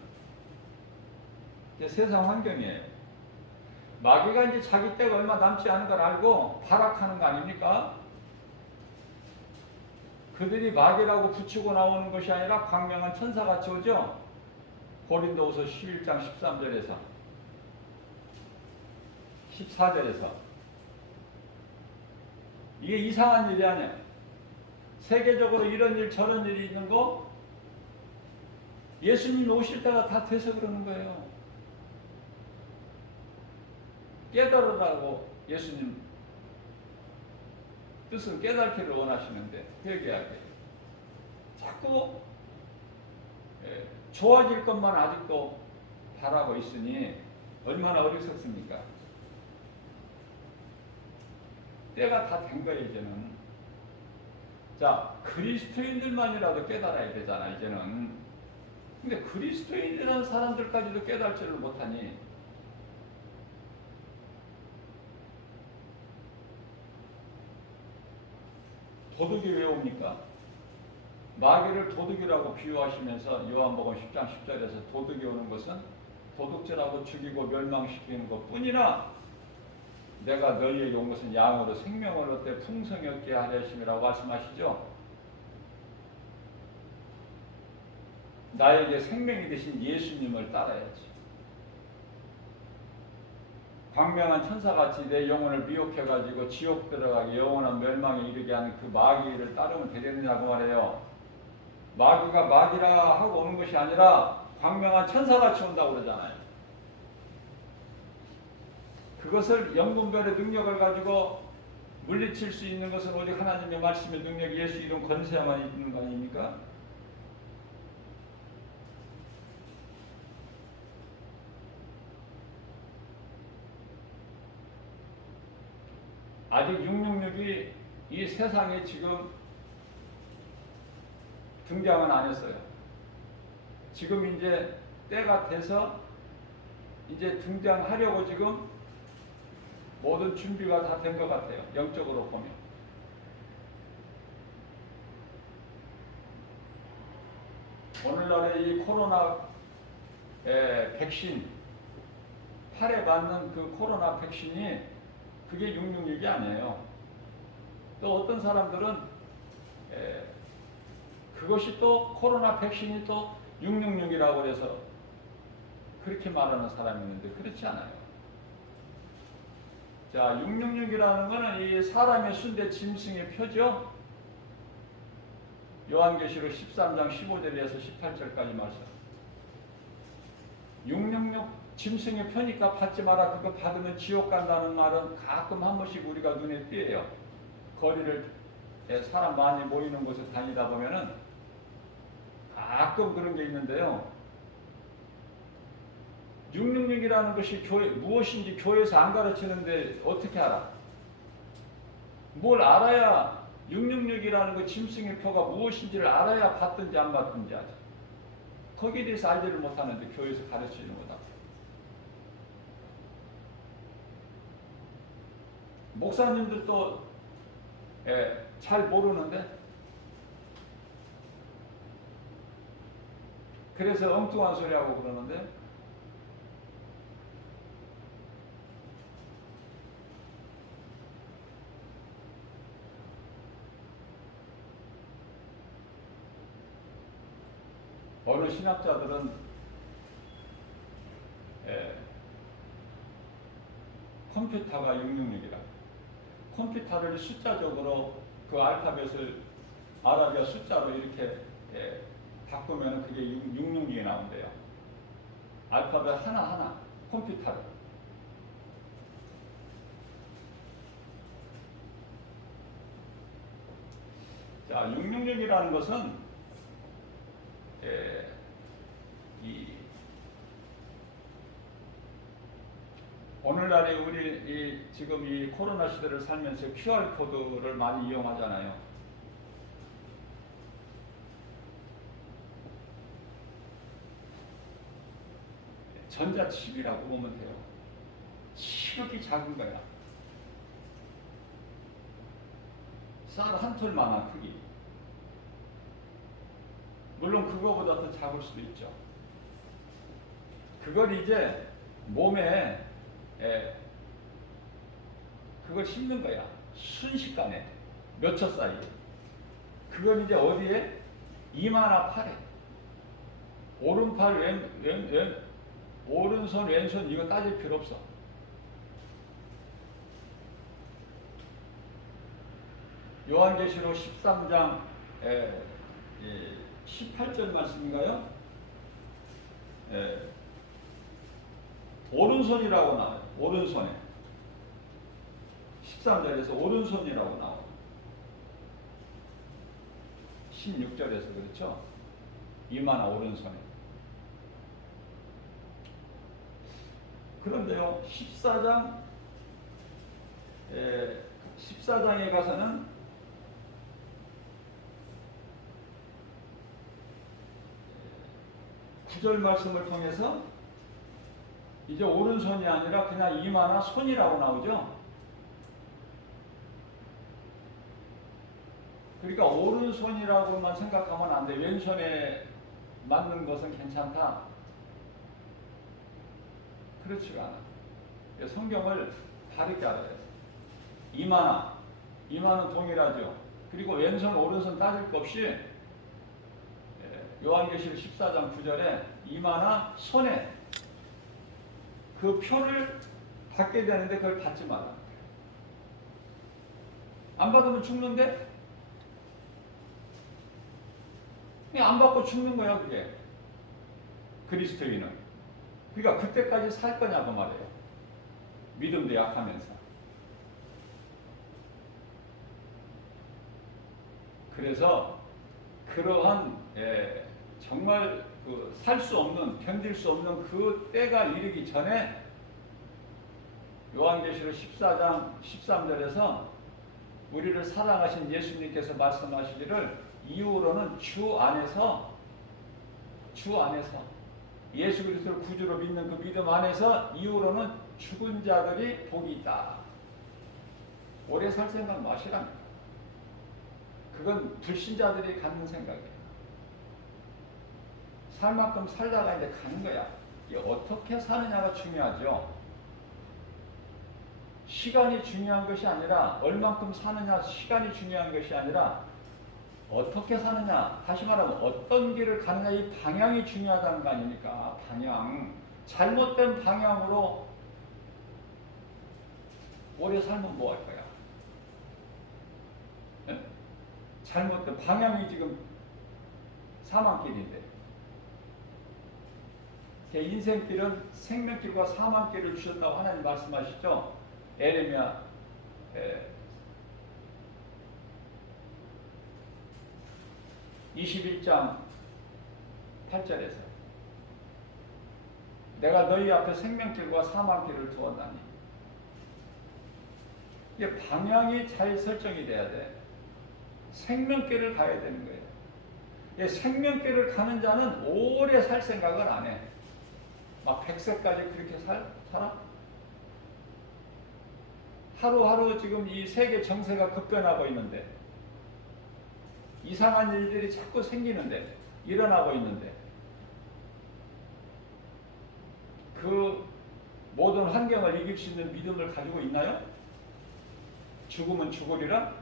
세상 환경이에요. 마귀가 이제 자기 때가 얼마 남지 않은 걸 알고 발악하는 거 아닙니까? 그들이 마귀라고 붙이고 나오는 것이 아니라 광명한 천사같이 오죠. 고린도후서 11장 13절에서 14절에서. 이게 이상한 일이 아니야. 세계적으로 이런 일 저런 일이 있는 거 예수님이 오실 때가 다 돼서 그러는 거예요. 깨달으라고 예수님 뜻은 깨닫기를 원하시는데 회개하게. 자꾸 좋아질 것만 아직도 바라고 있으니 얼마나 어리석습니까? 때가 다 된 거예요 이제는. 자, 그리스도인들만이라도 깨달아야 되잖아 이제는. 근데 그리스도인이라는 사람들까지도 깨달지를 못하니 도둑이 왜 옵니까? 마귀를 도둑이라고 비유하시면서 요한복음 10장 10절에서 도둑이 오는 것은 도둑질하고 죽이고 멸망시키는 것 뿐이나 내가 너희에게 온 것은 양으로 생명을 얻되 풍성히 얻게 하려 하심이라고 말씀하시죠. 나에게 생명이 되신 예수님을 따라야지. 광명한 천사같이 내 영혼을 미혹해가지고 지옥 들어가게 영원한 멸망에 이르게 하는 그 마귀를 따르면 되겠느냐고 말해요. 마귀가 마귀라 하고 오는 것이 아니라 광명한 천사같이 온다고 그러잖아요. 그것을 영분별의 능력을 가지고 물리칠 수 있는 것은 오직 하나님의 말씀의 능력, 예수 이름 권세야만 있는 거 아닙니까? 아직 666이 이 세상에 지금 등장은 안 했어요. 지금 이제 때가 돼서 이제 등장하려고 지금 모든 준비가 다 된 것 같아요. 영적으로 보면. 오늘날의 이 코로나 백신, 팔에 맞는 그 코로나 백신이 그게 666이 아니에요. 또 어떤 사람들은 그것이 또 코로나 백신이 또 666이라고 해서 그렇게 말하는 사람이 있는데 그렇지 않아요. 자, 666이라는 것은 이 사람의 순대 짐승의 표죠. 요한계시록 13장 15절에서 18절까지 말씀. 666 짐승의 표니까 받지 마라. 그거 받으면 지옥 간다는 말은 가끔 한 번씩 우리가 눈에 띄어요. 거리를 사람 많이 모이는 곳에 다니다 보면은 가끔 그런 게 있는데요. 666이라는 것이 무엇인지 교회에서 안 가르치는데 어떻게 알아? 뭘 알아야 666이라는 그 짐승의 표가 무엇인지를 알아야 받든지 안 받든지 하지. 거기에 대해서 알지를 못하는데 교회에서 가르치는 거다. 목사님들도 잘 모르는데 그래서 엉뚱한 소리 하고 그러는데 어느 신학자들은 컴퓨터가 666이라. 컴퓨터를 숫자적으로 그 알파벳을 아라비아 숫자로 이렇게 바꾸면 그게 666이 나온대요. 알파벳 하나하나 컴퓨터로. 자, 666이라는 것은 오늘날에 우리 지금 이 코로나 시대를 살면서 QR 코드를 많이 이용하잖아요. 전자칩이라고 보면 돼요. 칩이 작은 거야. 쌀 한 톨만한 크기. 물론 그거보다 더 작을 수도 있죠. 그걸 이제 몸에 그걸 심는 거야. 순식간에 몇 초 사이에. 그건 이제 어디에? 이마나 팔에. 오른팔, 오른손, 왼손 이거 따질 필요 없어. 요한계시록 13장 18절 말씀인가요? 오른손이라고 나와요. 오른손에. 13절에서 오른손이라고 나와요. 16절에서 그렇죠? 이마나 오른손에. 그런데요, 14장에 가서는 구절 말씀을 통해서 이제 오른손이 아니라 그냥 이마나 손이라고 나오죠. 그러니까 오른손이라고만 생각하면 안 돼. 왼손에 맞는 것은 괜찮다. 그렇지가 않아. 성경을 다르게 알아야 돼. 이마는 동일하죠. 그리고 왼손, 오른손 따질 것 없이 요한계시록 14장 9절에 이마나 손에 그 표를 받게 되는데 그걸 받지 마라. 안 받으면 죽는데? 그냥 안 받고 죽는 거야, 그게. 그리스도인은. 그러니까 그때까지 살 거냐고 말이에요. 믿음도 약하면서. 그래서 그러한 정말 살 수 없는, 견딜 수 없는 그 때가 이르기 전에 요한계시록 14장 13절에서 우리를 사랑하신 예수님께서 말씀하시기를 이후로는 주 안에서 예수 그리스도를 구주로 믿는 그 믿음 안에서 이후로는 죽은 자들이 복이 있다. 오래 살 생각 마시랍니다. 그건 불신자들이 갖는 생각이에요. 살 만큼 살다가 이제 가는 거야. 어떻게 사느냐가 중요하죠. 시간이 중요한 것이 아니라 얼만큼 사느냐, 시간이 중요한 것이 아니라 어떻게 사느냐, 다시 말하면 어떤 길을 가느냐, 이 방향이 중요하다는 거 아닙니까? 방향. 잘못된 방향으로 오래 살면 뭐 할 거야? 네? 잘못된 방향이 지금 사망길인데, 인생길은 생명길과 사망길을 주셨다고 하나님 말씀하시죠. 에레미야 21장 8절에서 내가 너희 앞에 생명길과 사망길을 두었나니. 이게 방향이 잘 설정이 돼야 돼. 생명길을 가야 되는 거예요. 생명길을 가는 자는 오래 살 생각을 안 해. 막 100세까지 그렇게 살아? 하루하루 지금 이 세계 정세가 급변하고 있는데, 이상한 일들이 자꾸 생기는데, 일어나고 있는데, 그 모든 환경을 이길 수 있는 믿음을 가지고 있나요? 죽으면 죽으리라?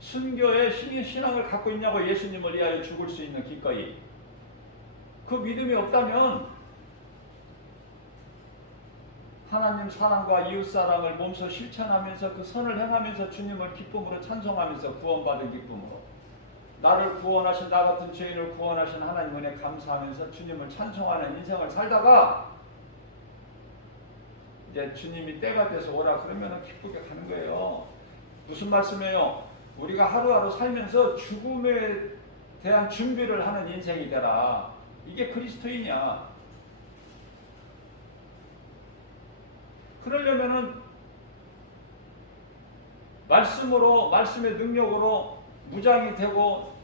순교의 신앙을 갖고 있냐고. 예수님을 위하여 죽을 수 있는 기꺼이. 그 믿음이 없다면 하나님 사랑과 이웃사랑을 몸소 실천하면서 그 선을 행하면서 주님을 기쁨으로 찬송하면서 구원받은 기쁨으로 나를 구원하신, 나 같은 죄인을 구원하신 하나님 은혜 감사하면서 주님을 찬송하는 인생을 살다가 이제 주님이 때가 돼서 오라 그러면 기쁘게 가는 거예요. 무슨 말씀이에요? 우리가 하루하루 살면서 죽음에 대한 준비를 하는 인생이 되라. 이게 그리스도인이야. 그러려면은 말씀으로, 말씀의 능력으로 무장이 되고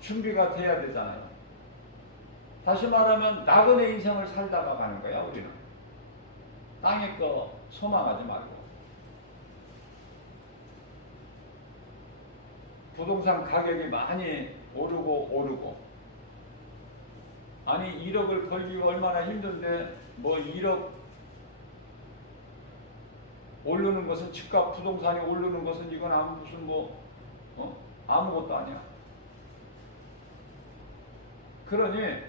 준비가 돼야 되잖아요. 다시 말하면 나그네 인생을 살다가 가는 거야, 우리는. 땅의 거 소망하지 말고. 부동산 가격이 많이 오르고 아니 1억을 벌기가 얼마나 힘든데 뭐 1억 오르는 것은, 집값 부동산이 오르는 것은 이건 무슨 아무것도 아니야. 그러니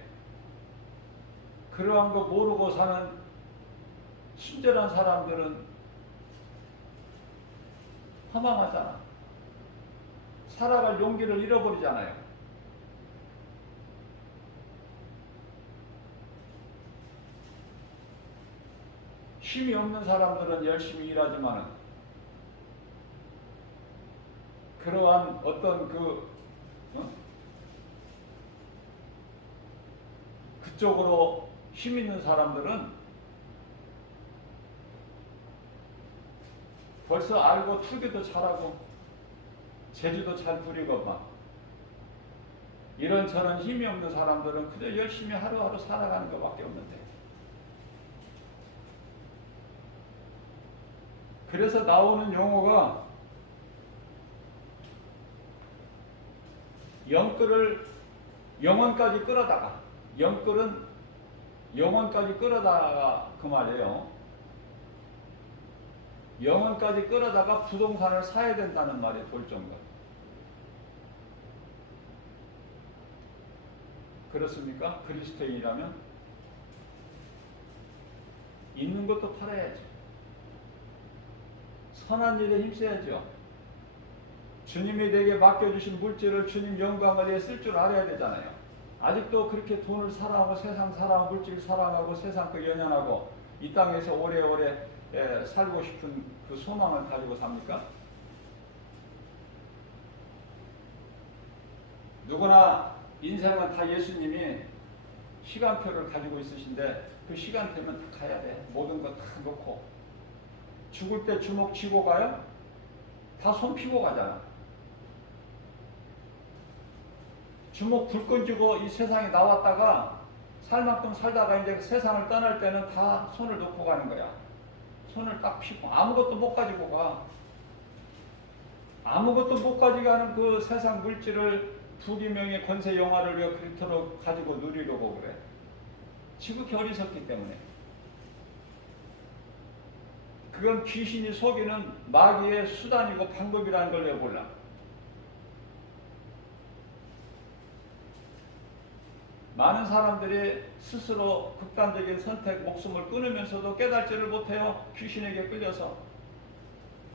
그러한 거 모르고 사는 순결한 사람들은 허망하잖아. 살아갈 용기를 잃어버리잖아요. 힘이 없는 사람들은 열심히 일하지만은 그러한 어떤 그쪽으로 힘 있는 사람들은 벌써 알고 투기도 잘하고 재주도 잘 부리고 막 이런저런 힘이 없는 사람들은 그저 열심히 하루하루 살아가는 것밖에 없는데, 그래서 나오는 용어가 영끌을 영원까지 끌어다가, 영끌은 영원까지 끌어다가 그 말이에요. 영원까지 끌어다가 부동산을 사야 된다는 말이 돌 정도. 그렇습니까? 그리스도인이라면 있는 것도 팔아야죠. 선한 일에 힘써야죠. 주님이 내게 맡겨주신 물질을 주님 영광을 위해 쓸 줄 알아야 되잖아요. 아직도 그렇게 돈을 사랑하고 세상 사랑하고 물질 사랑하고 세상 거 연연하고 이 땅에서 오래오래 살고 싶은 그 소망을 가지고 삽니까? 누구나 인생은 다 예수님이 시간표를 가지고 있으신데 그 시간표면 다 가야 돼. 모든 거 다 놓고. 죽을 때 주먹 쥐고 가요? 다 손 피고 가잖아. 주먹 불끈 쥐고 이 세상에 나왔다가 살 만큼 살다가 이제 세상을 떠날 때는 다 손을 놓고 가는 거야. 손을 딱 피고 아무것도 못 가지고 가. 아무것도 못 가져가는 그 세상 물질을 부귀명예 권세 영화를 왜 그토록 가지고 누리려고 그래? 지극히 어리석기 때문에. 그건 귀신이 속이는 마귀의 수단이고 방법이라는 걸 내가 몰라. 많은 사람들이 스스로 극단적인 선택, 목숨을 끊으면서도 깨달지를 못해요. 귀신에게 끌려서.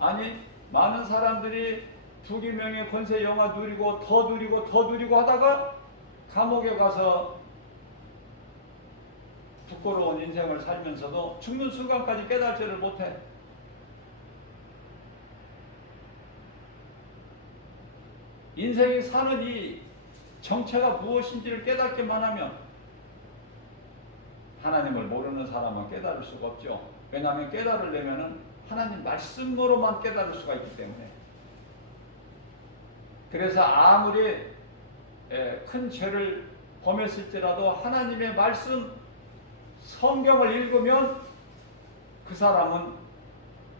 아니, 많은 사람들이 부귀명예 권세 영화 누리고 더 누리고 더 누리고 하다가 감옥에 가서 부끄러운 인생을 살면서도 죽는 순간까지 깨달지를 못해. 인생이 사는 이 정체가 무엇인지를 깨닫기만 하면, 하나님을 모르는 사람은 깨달을 수가 없죠. 왜냐하면 깨달으려면 하나님 말씀으로만 깨달을 수가 있기 때문에. 그래서 아무리 큰 죄를 범했을지라도 하나님의 말씀, 성경을 읽으면 그 사람은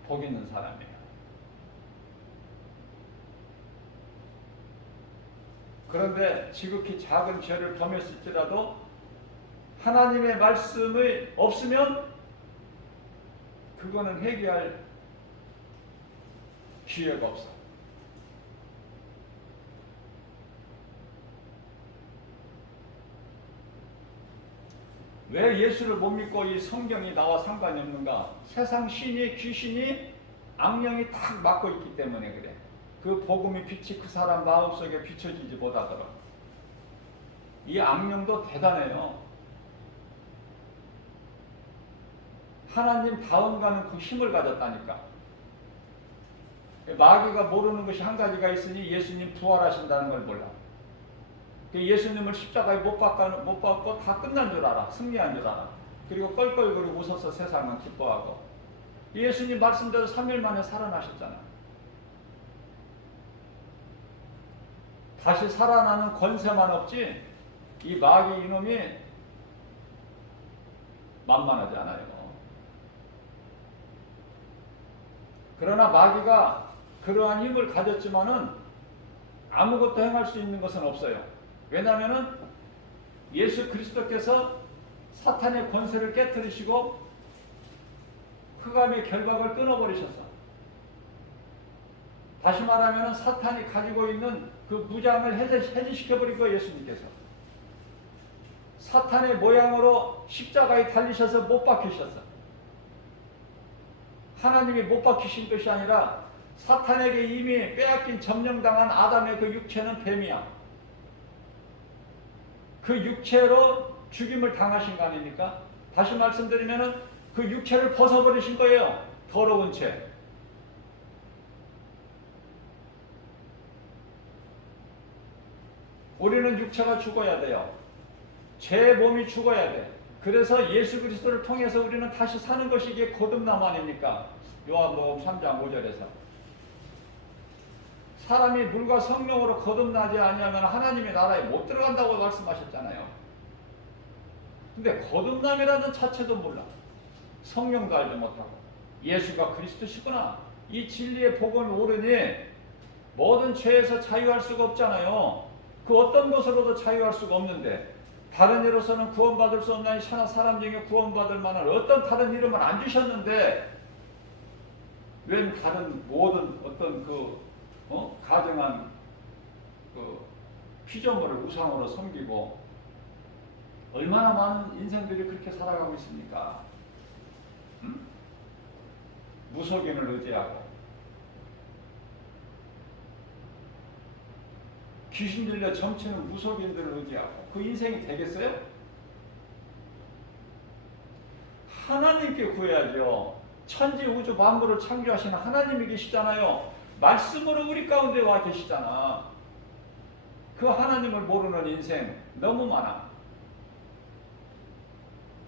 복 있는 사람이에요. 그런데 지극히 작은 죄를 범했을지라도 하나님의 말씀이 없으면 그거는 회개할 기회가 없어. 왜 예수를 못 믿고 이 성경이 나와 상관이 없는가? 세상 신이, 귀신이, 악령이 딱 막고 있기 때문에 그래. 그 복음의 빛이 그 사람 마음속에 비춰지지 못하도록. 이 악령도 대단해요. 하나님 다음가는 그 힘을 가졌다니까. 마귀가 모르는 것이 한 가지가 있으니 예수님 부활하신다는 걸 몰라. 예수님을 십자가에 못 박고 다 끝난 줄 알아. 승리한 줄 알아. 그리고 껄껄거리고 웃어서 세상은 기뻐하고. 예수님 말씀대로 3일 만에 살아나셨잖아. 다시 살아나는 권세만 없지 이 마귀 이놈이 만만하지 않아요. 그러나 마귀가 그러한 힘을 가졌지만은 아무것도 행할 수 있는 것은 없어요. 왜냐하면은 예수 그리스도께서 사탄의 권세를 깨뜨리시고 흑암의 결박을 끊어버리셨어. 다시 말하면 사탄이 가지고 있는 그 무장을 해제시켜버리고 예수님께서 사탄의 모양으로 십자가에 달리셔서 못 박히셨어. 하나님이 못 박히신 것이 아니라 사탄에게 이미 빼앗긴 점령당한 아담의 그 육체는 뱀이야. 그 육체로 죽임을 당하신 거 아닙니까? 다시 말씀드리면 그 육체를 벗어버리신 거예요. 더러운 채. 우리는 육체가 죽어야 돼요. 제 몸이 죽어야 돼. 그래서 예수 그리스도를 통해서 우리는 다시 사는 것이 이게 거듭남 아닙니까? 요한복음 3장 5절에서 사람이 물과 성령으로 거듭나지 아니하면 하나님의 나라에 못 들어간다고 말씀하셨잖아요. 근데 거듭남이라는 자체도 몰라. 성령도 알지 못하고 예수가 그리스도시구나. 이 진리의 복음을 모르니 모든 죄에서 자유할 수가 없잖아요. 그 어떤 것으로도 자유할 수가 없는데 다른 이로서는 구원받을 수 없나니 천하 사람 중에 구원받을 만한 어떤 다른 이름을 안 주셨는데 웬 다른 모든 어떤 가정한 그 피조물을 우상으로 섬기고 얼마나 많은 인생들이 그렇게 살아가고 있습니까? 무속인을 의지하고 귀신 들려 점치는 무속인들을 의지하고 그 인생이 되겠어요? 하나님께 구해야죠. 천지 우주 만물을 창조하시는 하나님이 계시잖아요. 말씀으로 우리 가운데 와 계시잖아. 그 하나님을 모르는 인생 너무 많아.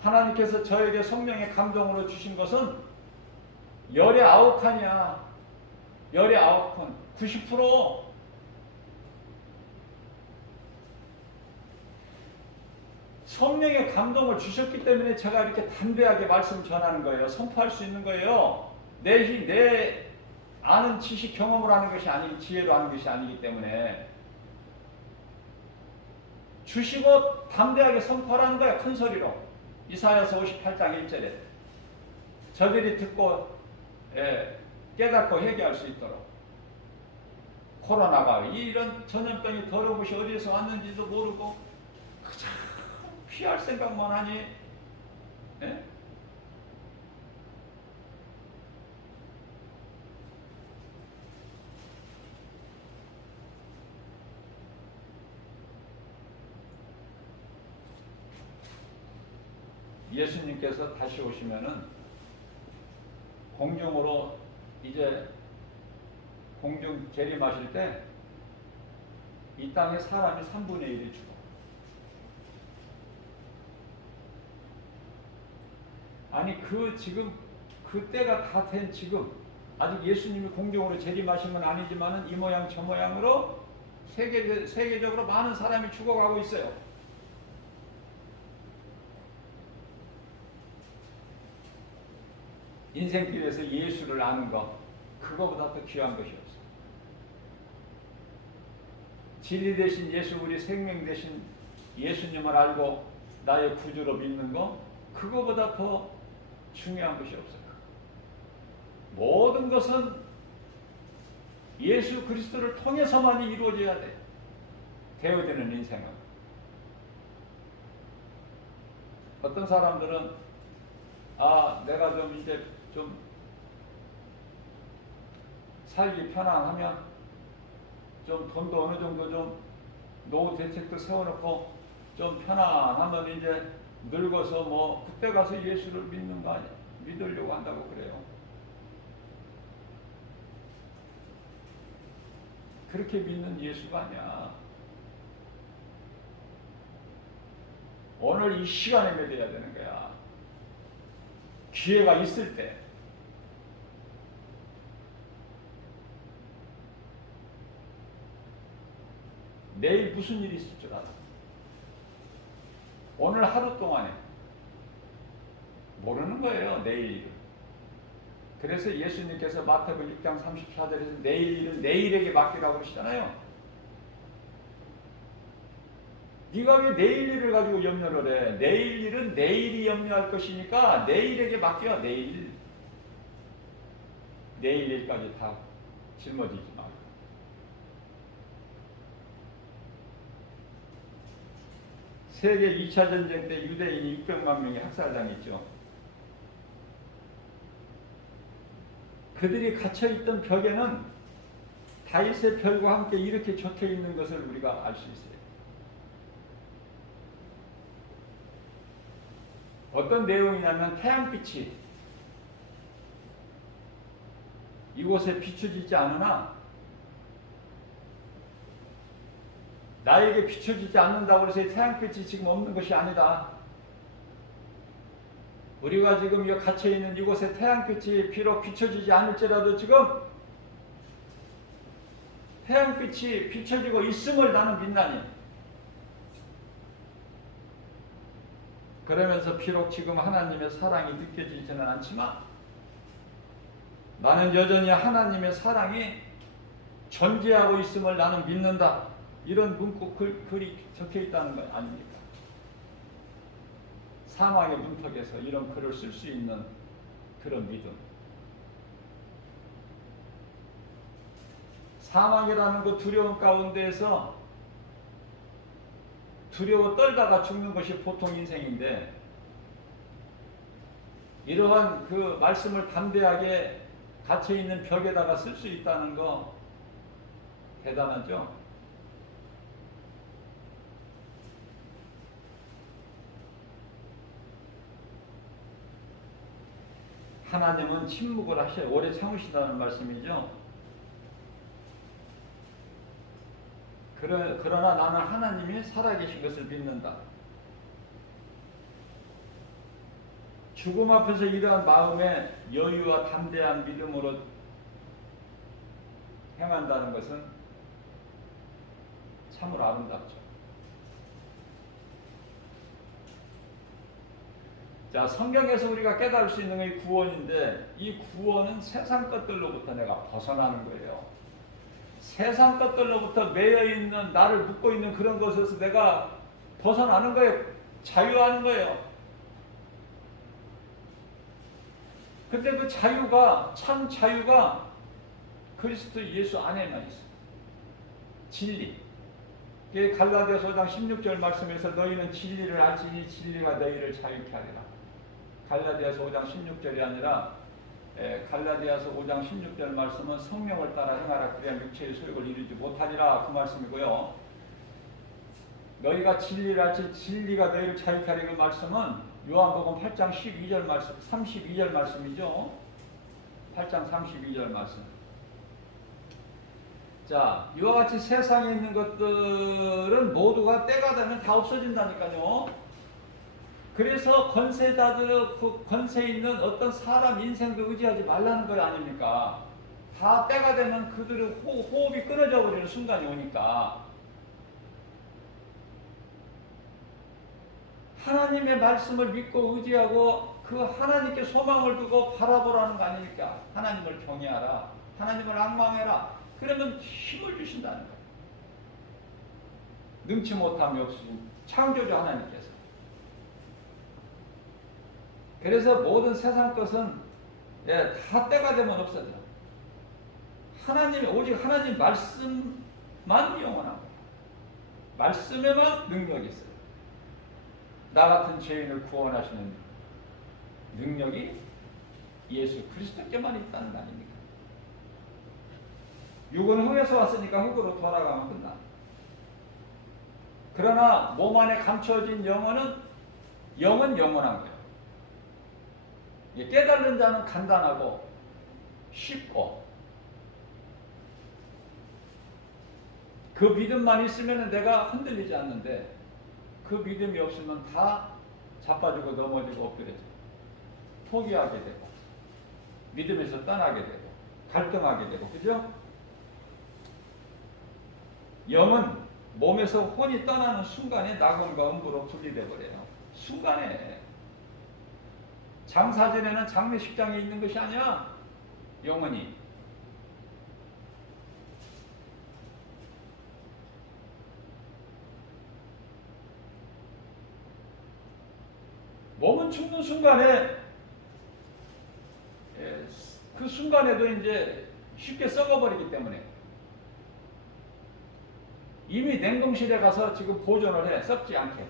하나님께서 저에게 성령의 감동으로 주신 것은 열의 9칸이야. 열의 9칸. 90%. 성령의 감동을 주셨기 때문에 제가 이렇게 담대하게 말씀 전하는 거예요. 선포할 수 있는 거예요. 내 아는 지식 경험을 하는 것이 아니기, 지혜로 하는 것이 아니기 때문에 주시고 담대하게 선포하라는 거야. 큰 소리로. 이사야서 58장 1절에 저들이 듣고 깨닫고 회개할 수 있도록. 코로나가 이런 전염병이 더러운 것이 어디에서 왔는지도 모르고 그저 피할 생각만 하니. 예? 예수님께서 다시 오시면은 공중으로 이제 공중 재림하실 때 이 땅에 사람이 3분의 1이 죽어. 아니 지금 그 때가 다 된 지금 아직 예수님이 공중으로 재림하신 건 아니지만은 이 모양 저 모양으로 세계적으로 많은 사람이 죽어가고 있어요. 인생길에서 예수를 아는 것, 그거보다 더 귀한 것이 없어요. 진리 대신 예수, 우리 생명 대신 예수님을 알고 나의 구주로 믿는 것, 그거보다 더 중요한 것이 없어요. 모든 것은 예수 그리스도를 통해서만이 이루어져야 돼. 되어지는 인생은. 어떤 사람들은 내가 좀 이제 좀 살기 편안하면 좀 돈도 어느 정도 좀 노후 대책도 세워놓고 좀 편안하면 이제 늙어서 뭐 그때 가서 예수를 믿는 거 아니야. 믿으려고 한다고 그래요. 그렇게 믿는 예수가 아니야. 오늘 이 시간에 믿어야 되는 거야. 기회가 있을 때. 내일 무슨 일이 있을 줄 알아. 오늘 하루 동안에 모르는 거예요. 내일 일을. 그래서 예수님께서 마태복음 6장 34절에서 내일 일은 내일에게 맡기라고 그러시잖아요. 네가 왜 내일 일을 가지고 염려를 해? 내일 일은 내일이 염려할 것이니까 내일에게 맡겨. 내일 일까지 다 짊어지지 마. 세계 2차 전쟁 때 유대인이 600만 명이 학살당했죠. 그들이 갇혀있던 벽에는 다윗의 별과 함께 이렇게 적혀있는 것을 우리가 알 수 있어요. 어떤 내용이냐면 태양빛이 이곳에 비춰지지 않으나 나에게 비춰지지 않는다고 해서 태양빛이 지금 없는 것이 아니다. 우리가 지금 이 갇혀있는 이곳에 태양빛이 비록 비춰지지 않을지라도 지금 태양빛이 비춰지고 있음을 나는 믿나니. 그러면서 비록 지금 하나님의 사랑이 느껴지지는 않지만 나는 여전히 하나님의 사랑이 존재하고 있음을 나는 믿는다. 이런 문구 글이 적혀 있다는 것 아닙니까? 사망의 문턱에서 이런 글을 쓸 수 있는 그런 믿음. 사망이라는 그 두려움 가운데에서 두려워 떨다가 죽는 것이 보통 인생인데 이러한 그 말씀을 담대하게 갇혀있는 벽에다가 쓸 수 있다는 거 대단하죠? 하나님은 침묵을 하셔요. 오래 참으신다는 말씀이죠. 그러나 나는 하나님이 살아계신 것을 믿는다. 죽음 앞에서 이러한 마음의 여유와 담대한 믿음으로 행한다는 것은 참으로 아름답죠. 자, 성경에서 우리가 깨달을 수 있는 게 구원인데, 이 구원은 세상 것들로부터 내가 벗어나는 거예요. 세상 것들로부터 매여 있는, 나를 묶고 있는 그런 것에서 내가 벗어나는 거예요. 자유하는 거예요. 근데 그 자유가, 참 자유가 그리스도 예수 안에만 있어요. 진리. 갈라디아서 5장 16절 말씀에서 너희는 진리를 알지니 진리가 너희를 자유케 하리라. 갈라디아서 5장 16절이 아니라 갈라디아서 5장 16절 말씀은 성령을 따라 행하라 그래야 육체의 소욕을 이루지 못하리라 그 말씀이고요. 너희가 진리를 알지 진리가 너희를 자유케 하리라 그 말씀은 요한복음 8장 12절 말씀 32절 말씀이죠. 8장 32절 말씀. 자, 이와 같이 세상에 있는 것들은 모두가 때가 되면 다 없어진다니까요. 그래서 권세자들, 그 권세 있는 어떤 사람 인생도 의지하지 말라는 거 아닙니까? 다 때가 되면 그들의 호흡이 끊어져 버리는 순간이 오니까. 하나님의 말씀을 믿고 의지하고 그 하나님께 소망을 두고 바라보라는 거 아닙니까? 하나님을 경외하라. 하나님을 앙망해라. 그러면 힘을 주신다는 거예요. 능치 못함이 없으신 창조주 하나님께서. 그래서 모든 세상 것은 다 때가 되면 없어져. 하나님, 오직 하나님 말씀만 영원한 거예요. 말씀에만 능력이 있어요. 나 같은 죄인을 구원하시는 능력이 예수 그리스도께만 있다는 거 아닙니까? 육은 흙에서 왔으니까 흙으로 돌아가면 끝나. 그러나 몸 안에 감춰진 영은 영원한 거예요. 깨달는 자는 간단하고 쉽고 그 믿음만 있으면 내가 흔들리지 않는데 그 믿음이 없으면 다 자빠지고 넘어지고 엎드려져 포기하게 되고 믿음에서 떠나게 되고 갈등하게 되고 그죠? 영은 몸에서 혼이 떠나는 순간에 낙원과 음부로 분리돼 버려요. 순간에. 장사전에는 장례식장에 있는 것이 아니야. 영혼이. 몸은 죽는 순간에 그 순간에도 이제 쉽게 썩어버리기 때문에 이미 냉동실에 가서 지금 보존을 해. 썩지 않게.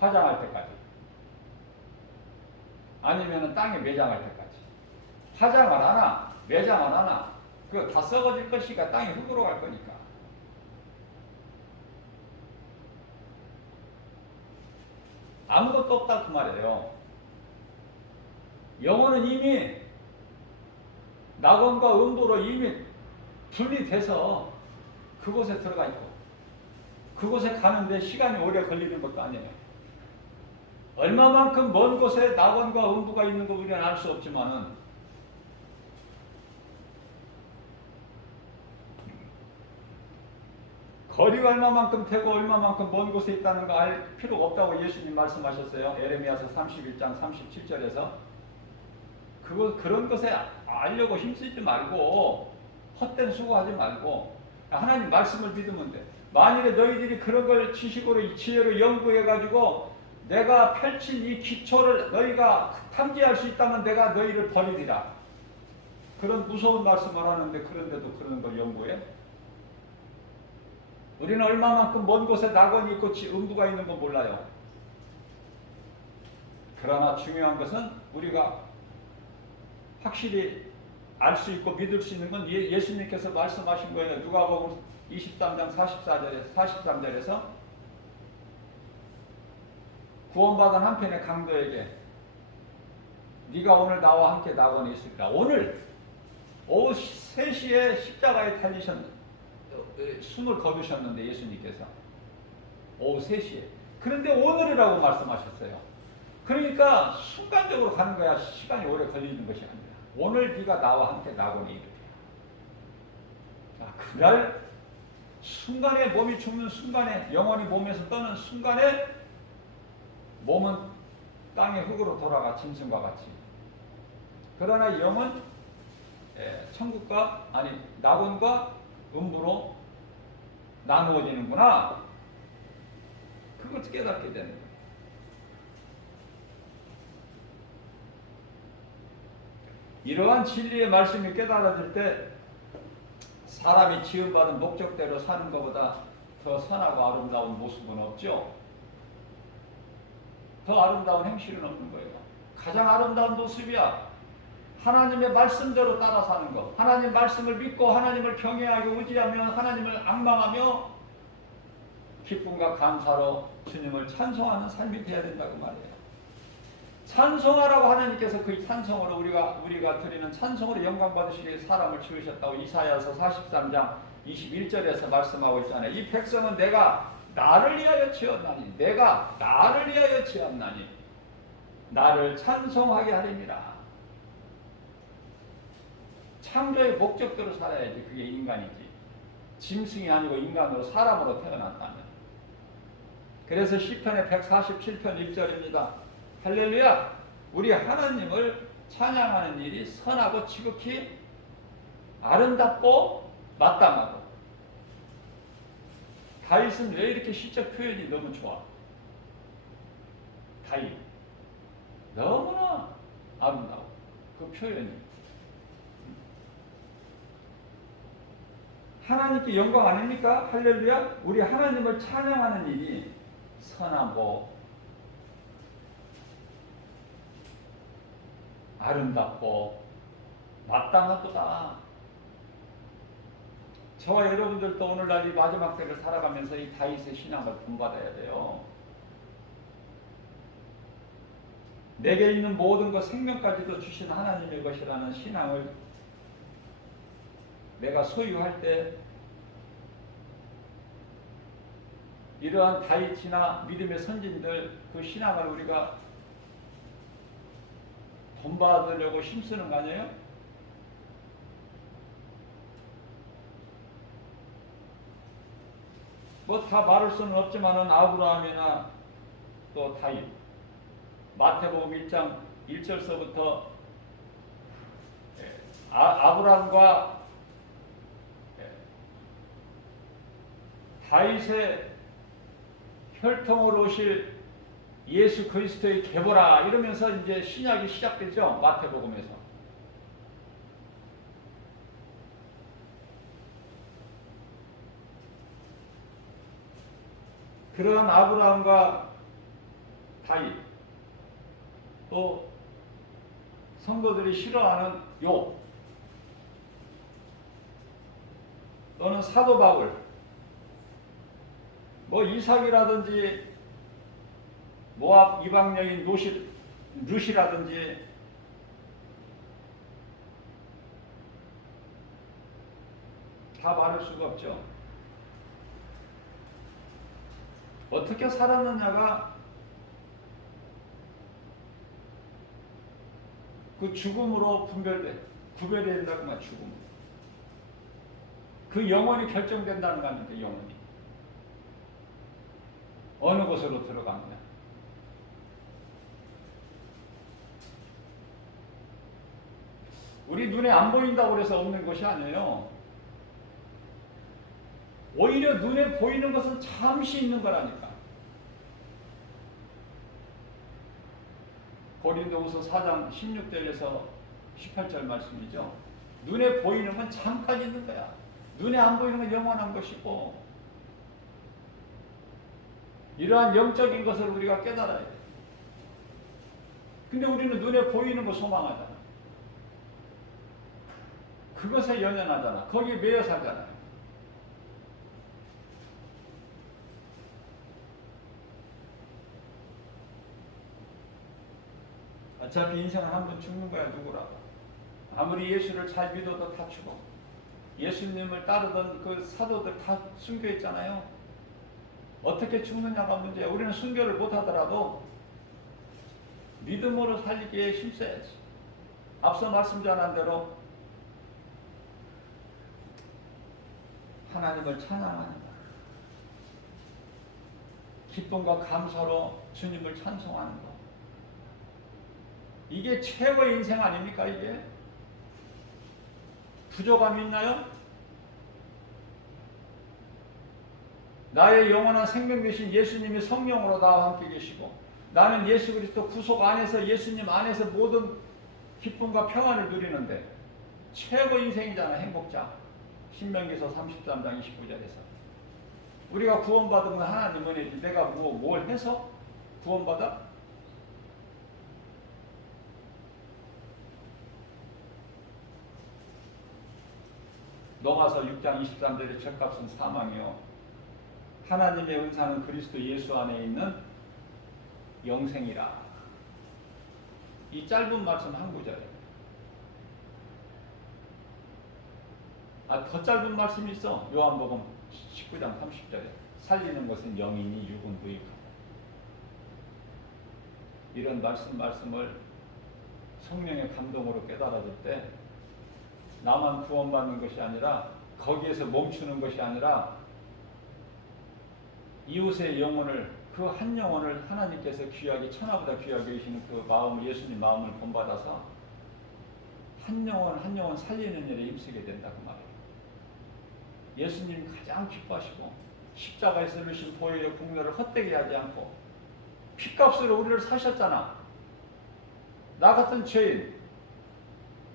화장할 때까지. 아니면 땅에 매장할 때까지. 화장을 하나, 매장을 하나. 그거 다 썩어질 것이니까 땅이 흙으로 갈 거니까. 아무것도 없다 그 말이에요. 영혼은 이미 낙원과 음부로 이미 분리돼서 그곳에 들어가 있고 그곳에 가는데 시간이 오래 걸리는 것도 아니에요. 얼마만큼 먼 곳에 낙원과 음부가 있는 거 우리는 알 수 없지만은 거리가 얼마만큼 되고 얼마만큼 먼 곳에 있다는 거 알 필요가 없다고 예수님 말씀하셨어요. 에레미야서 31장 37절에서 그런 것에 알려고 힘쓰지 말고 헛된 수고하지 말고 하나님 말씀을 믿으면 돼. 만일에 너희들이 그런 걸 지식으로 지혜로 연구해가지고 내가 펼친 이 기초를 너희가 탐지할 수 있다면 내가 너희를 버리리라. 그런 무서운 말씀을 하는데 그런데도 그런 걸 연구해? 우리는 얼마만큼 먼 곳에 낙원이 있고 음부가 있는 건 몰라요. 그러나 중요한 것은 우리가 확실히 알 수 있고 믿을 수 있는 건 예수님께서 말씀하신 거예요. 누가복음 23장 43절에서 구원받은 한편의 강도에게 네가 오늘 나와 함께 낙원에 있을까? 오늘 오후 3시에 십자가에 숨을 거두셨는데 예수님께서 오후 3시에. 그런데 오늘이라고 말씀하셨어요. 그러니까 순간적으로 가는 거야. 시간이 오래 걸리는 것이 아니라 오늘 네가 나와 함께 낙원에 이르리라. 자, 그날 순간에 몸이 죽는 순간에 영혼이 몸에서 떠는 순간에 몸은 땅의 흙으로 돌아가 짐승과 같이. 그러나 영은 천국과 아니 낙원과 음부로 나누어지는구나. 그것을 깨닫게 되는 거예요. 이러한 진리의 말씀이 깨달아질 때 사람이 지음받은 목적대로 사는 것보다 더 선하고 아름다운 모습은 없죠. 더 아름다운 행실은 없는 거예요. 가장 아름다운 모습이야. 하나님의 말씀대로 따라 사는 것. 하나님 말씀을 믿고 하나님을 경외하고 의지하며 하나님을 앙망하며 기쁨과 감사로 주님을 찬송하는 삶이 되어야 된다고 말해요. 찬송하라고 하나님께서 그 찬송으로 우리가 드리는 찬송으로 영광 받으시기 위해 사람을 지으셨다고 이사야서 43장 21절에서 말씀하고 있잖아요. 이 백성은 내가 나를 위하여 지었나니 내가 나를 위하여 지었나니 나를 찬송하게 하리니라. 창조의 목적대로 살아야지 그게 인간이지. 짐승이 아니고 인간으로 사람으로 태어났다면. 그래서 시편의 147편 1절입니다. 할렐루야! 우리 하나님을 찬양하는 일이 선하고 지극히 아름답고 마땅하고. 다윗은 왜 이렇게 시적 표현이 너무 좋아? 다윗 너무나 아름다워 그 표현이. 하나님께 영광 아닙니까? 할렐루야! 우리 하나님을 찬양하는 일이 선하고 아름답고 마땅하도다. 저와 여러분들도 오늘날 이 마지막 때를 살아가면서 이 다윗의 신앙을 본받아야 돼요. 내게 있는 모든 것 생명까지도 주신 하나님의 것이라는 신앙을 내가 소유할 때 이러한 다윗이나 믿음의 선진들 그 신앙을 우리가 본받으려고 힘쓰는 거 아니에요? 뭐 다 말할 수는 없지만은 아브라함이나 또 다윗, 마태복음 1장 1절서부터 아브라함과 다윗의 혈통으로 오실 예수 그리스도의 계보라 이러면서 이제 신약이 시작되죠. 마태복음에서. 그러한 아브라함과 다윗 또 성도들이 싫어하는 욥 또는 사도 바울 뭐 이삭이라든지 모압 이방 여인 룻이라든지 다 말할 수가 없죠. 어떻게 살았느냐가 그 죽음으로 구별이 된다고 말. 죽음. 그 영혼이 결정된다는 거 아닙니까? 영혼이 어느 곳으로 들어가느냐. 우리 눈에 안 보인다고 해서 없는 것이 아니에요. 오히려 눈에 보이는 것은 잠시 있는 거라니까. 고린도후서 4장 16절에서 18절 말씀이죠. 눈에 보이는 건 잠깐 있는 거야. 눈에 안 보이는 건 영원한 것이고, 이러한 영적인 것을 우리가 깨달아야 돼. 근데 우리는 눈에 보이는 거 소망하잖아. 그것에 연연하잖아. 거기에 매여 살잖아요. 어차피 인생은 한 번 죽는 거야, 누구라도. 아무리 예수를 잘 믿어도 다 죽어. 예수님을 따르던 그 사도들 다 순교했잖아요. 어떻게 죽느냐가 문제야. 우리는 순교를 못하더라도 믿음으로 살기에 힘써야지. 앞서 말씀드린 대로 하나님을 찬양하는 것, 기쁨과 감사로 주님을 찬송하는 것, 이게 최고의 인생 아닙니까? 이게 부족함이 있나요? 나의 영원한 생명 되신 예수님이 성령으로 나와 함께 계시고, 나는 예수 그리스도 구속 안에서, 예수님 안에서 모든 기쁨과 평안을 누리는데 최고 인생이잖아. 행복자. 신명기서 33장 29절에서 우리가 구원받은 건 하나님 은혜지. 내가 뭘 해서 구원받아? 로마서 6장 23절에 죗값은 사망이요 하나님의 은사는 그리스도 예수 안에 있는 영생이라. 이 짧은 말씀 한 구절에 더 짧은 말씀이 있어. 요한복음 19장 30절에 살리는 것은 영이니 육은 무익하다. 이런 말씀을 성령의 감동으로 깨달아줄 때 나만 구원받는 것이 아니라, 거기에서 멈추는 것이 아니라 이웃의 영혼을, 그 한 영혼을 하나님께서 귀하게, 천하보다 귀하게 여기시는 그 마음을, 예수님 마음을 본받아서 한 영혼 살리는 일에 힘쓰게 된다 그 말이에요. 예수님 가장 기뻐하시고 십자가에서 이루신 보혈의 공로를 헛되게 하지 않고 피값으로 우리를 사셨잖아. 나 같은 죄인,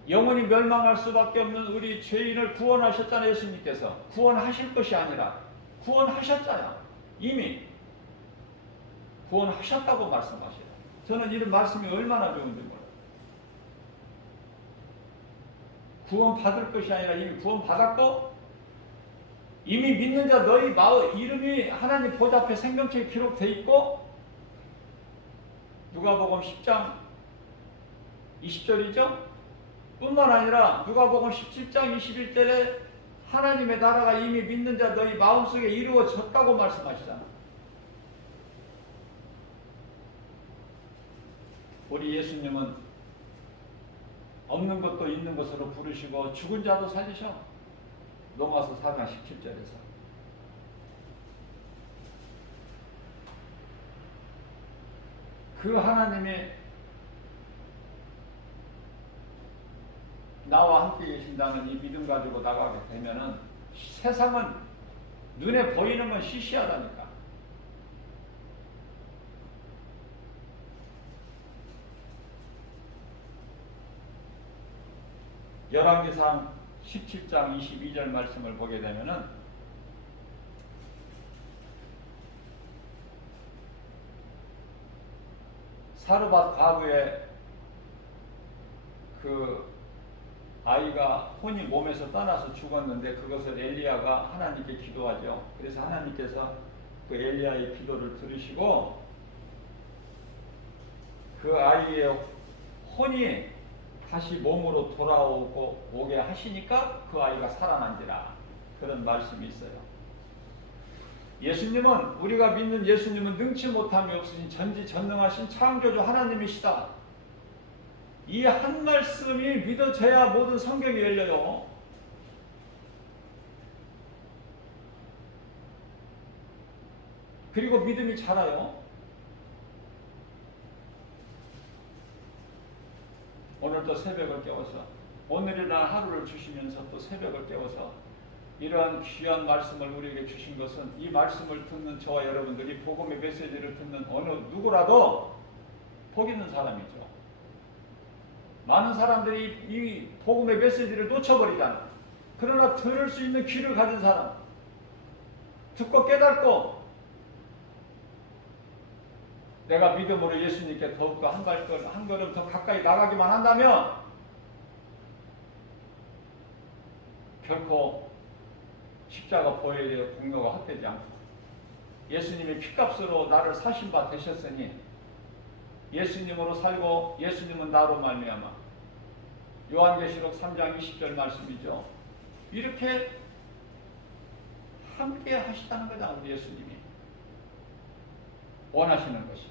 영원히 멸망할 수밖에 없는 우리 죄인을 구원하셨잖아요. 예수님께서 구원하실 것이 아니라 구원하셨잖아요. 이미 구원하셨다고 말씀하시라. 저는 이런 말씀이 얼마나 좋은지 몰라요. 구원받을 것이 아니라 이미 구원받았고, 이미 믿는 자 너희 이름이 하나님 보좌 앞에 생명책에 기록되어 있고, 누가복음 10장 20절이죠. 뿐만 아니라 누가복음 17장 21절에 하나님의 나라가 이미 믿는 자 너희 마음속에 이루어졌다고 말씀하시잖아. 우리 예수님은 없는 것도 있는 것으로 부르시고 죽은 자도 살리셔. 로마서 4장 17절에서. 그 하나님이 나와 함께 계신다는 이 믿음 가지고 나가게 되면은 세상은 눈에 보이는 건 시시하다니까. 열왕기상 17장 22절 말씀을 보게 되면은 사르밧 과부의 그 아이가 혼이 몸에서 떠나서 죽었는데 그것을 엘리야가 하나님께 기도하죠. 그래서 하나님께서 그 엘리야의 기도를 들으시고 그 아이의 혼이 다시 몸으로 오게 하시니까 그 아이가 살아난지라. 그런 말씀이 있어요. 예수님은, 우리가 믿는 예수님은 능치 못함이 없으신 전지전능하신 창조주 하나님이시다. 이 한 말씀이 믿어져야 모든 성경이 열려요. 그리고 믿음이 자라요. 오늘도 새벽을 깨워서, 오늘이나 하루를 주시면서 또 새벽을 깨워서 이러한 귀한 말씀을 우리에게 주신 것은, 이 말씀을 듣는 저와 여러분들이, 복음의 메시지를 듣는 어느 누구라도 복 있는 사람이죠. 많은 사람들이 이 복음의 메시지를 놓쳐버리잖아. 그러나 들을 수 있는 귀를 가진 사람, 듣고 깨닫고 내가 믿음으로 예수님께 더욱더 한 걸음 더 가까이 나가기만 한다면 결코 십자가 보혈의 공로가 헛되지 않고 예수님이 피값으로 나를 사신 바 되셨으니 예수님으로 살고 예수님은 나로 말미암아. 요한계시록 3장 20절 말씀이죠. 이렇게 함께 하시다는 거다. 우리 예수님이 원하시는 것이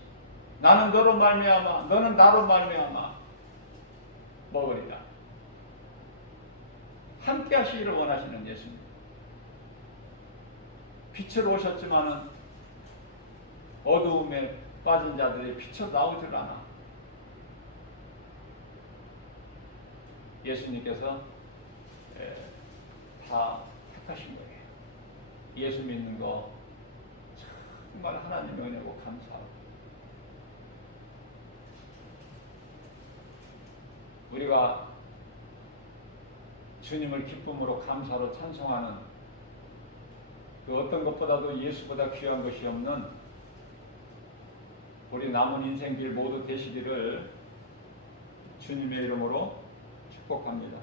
나는 너로 말미암아 너는 나로 말미암아 먹으리라. 함께 하시기를 원하시는 예수님. 빛으로 오셨지만은 어두움에 빠진 자들이 빛으로 나오질 않아. 예수님께서 다 택하신 거예요. 예수 믿는 거 정말 하나님의 은혜고 감사하고, 우리가 주님을 기쁨으로 감사로 찬송하는 그 어떤 것보다도 예수보다 귀한 것이 없는 우리 남은 인생길 모두 되시기를 주님의 이름으로 축복합니다.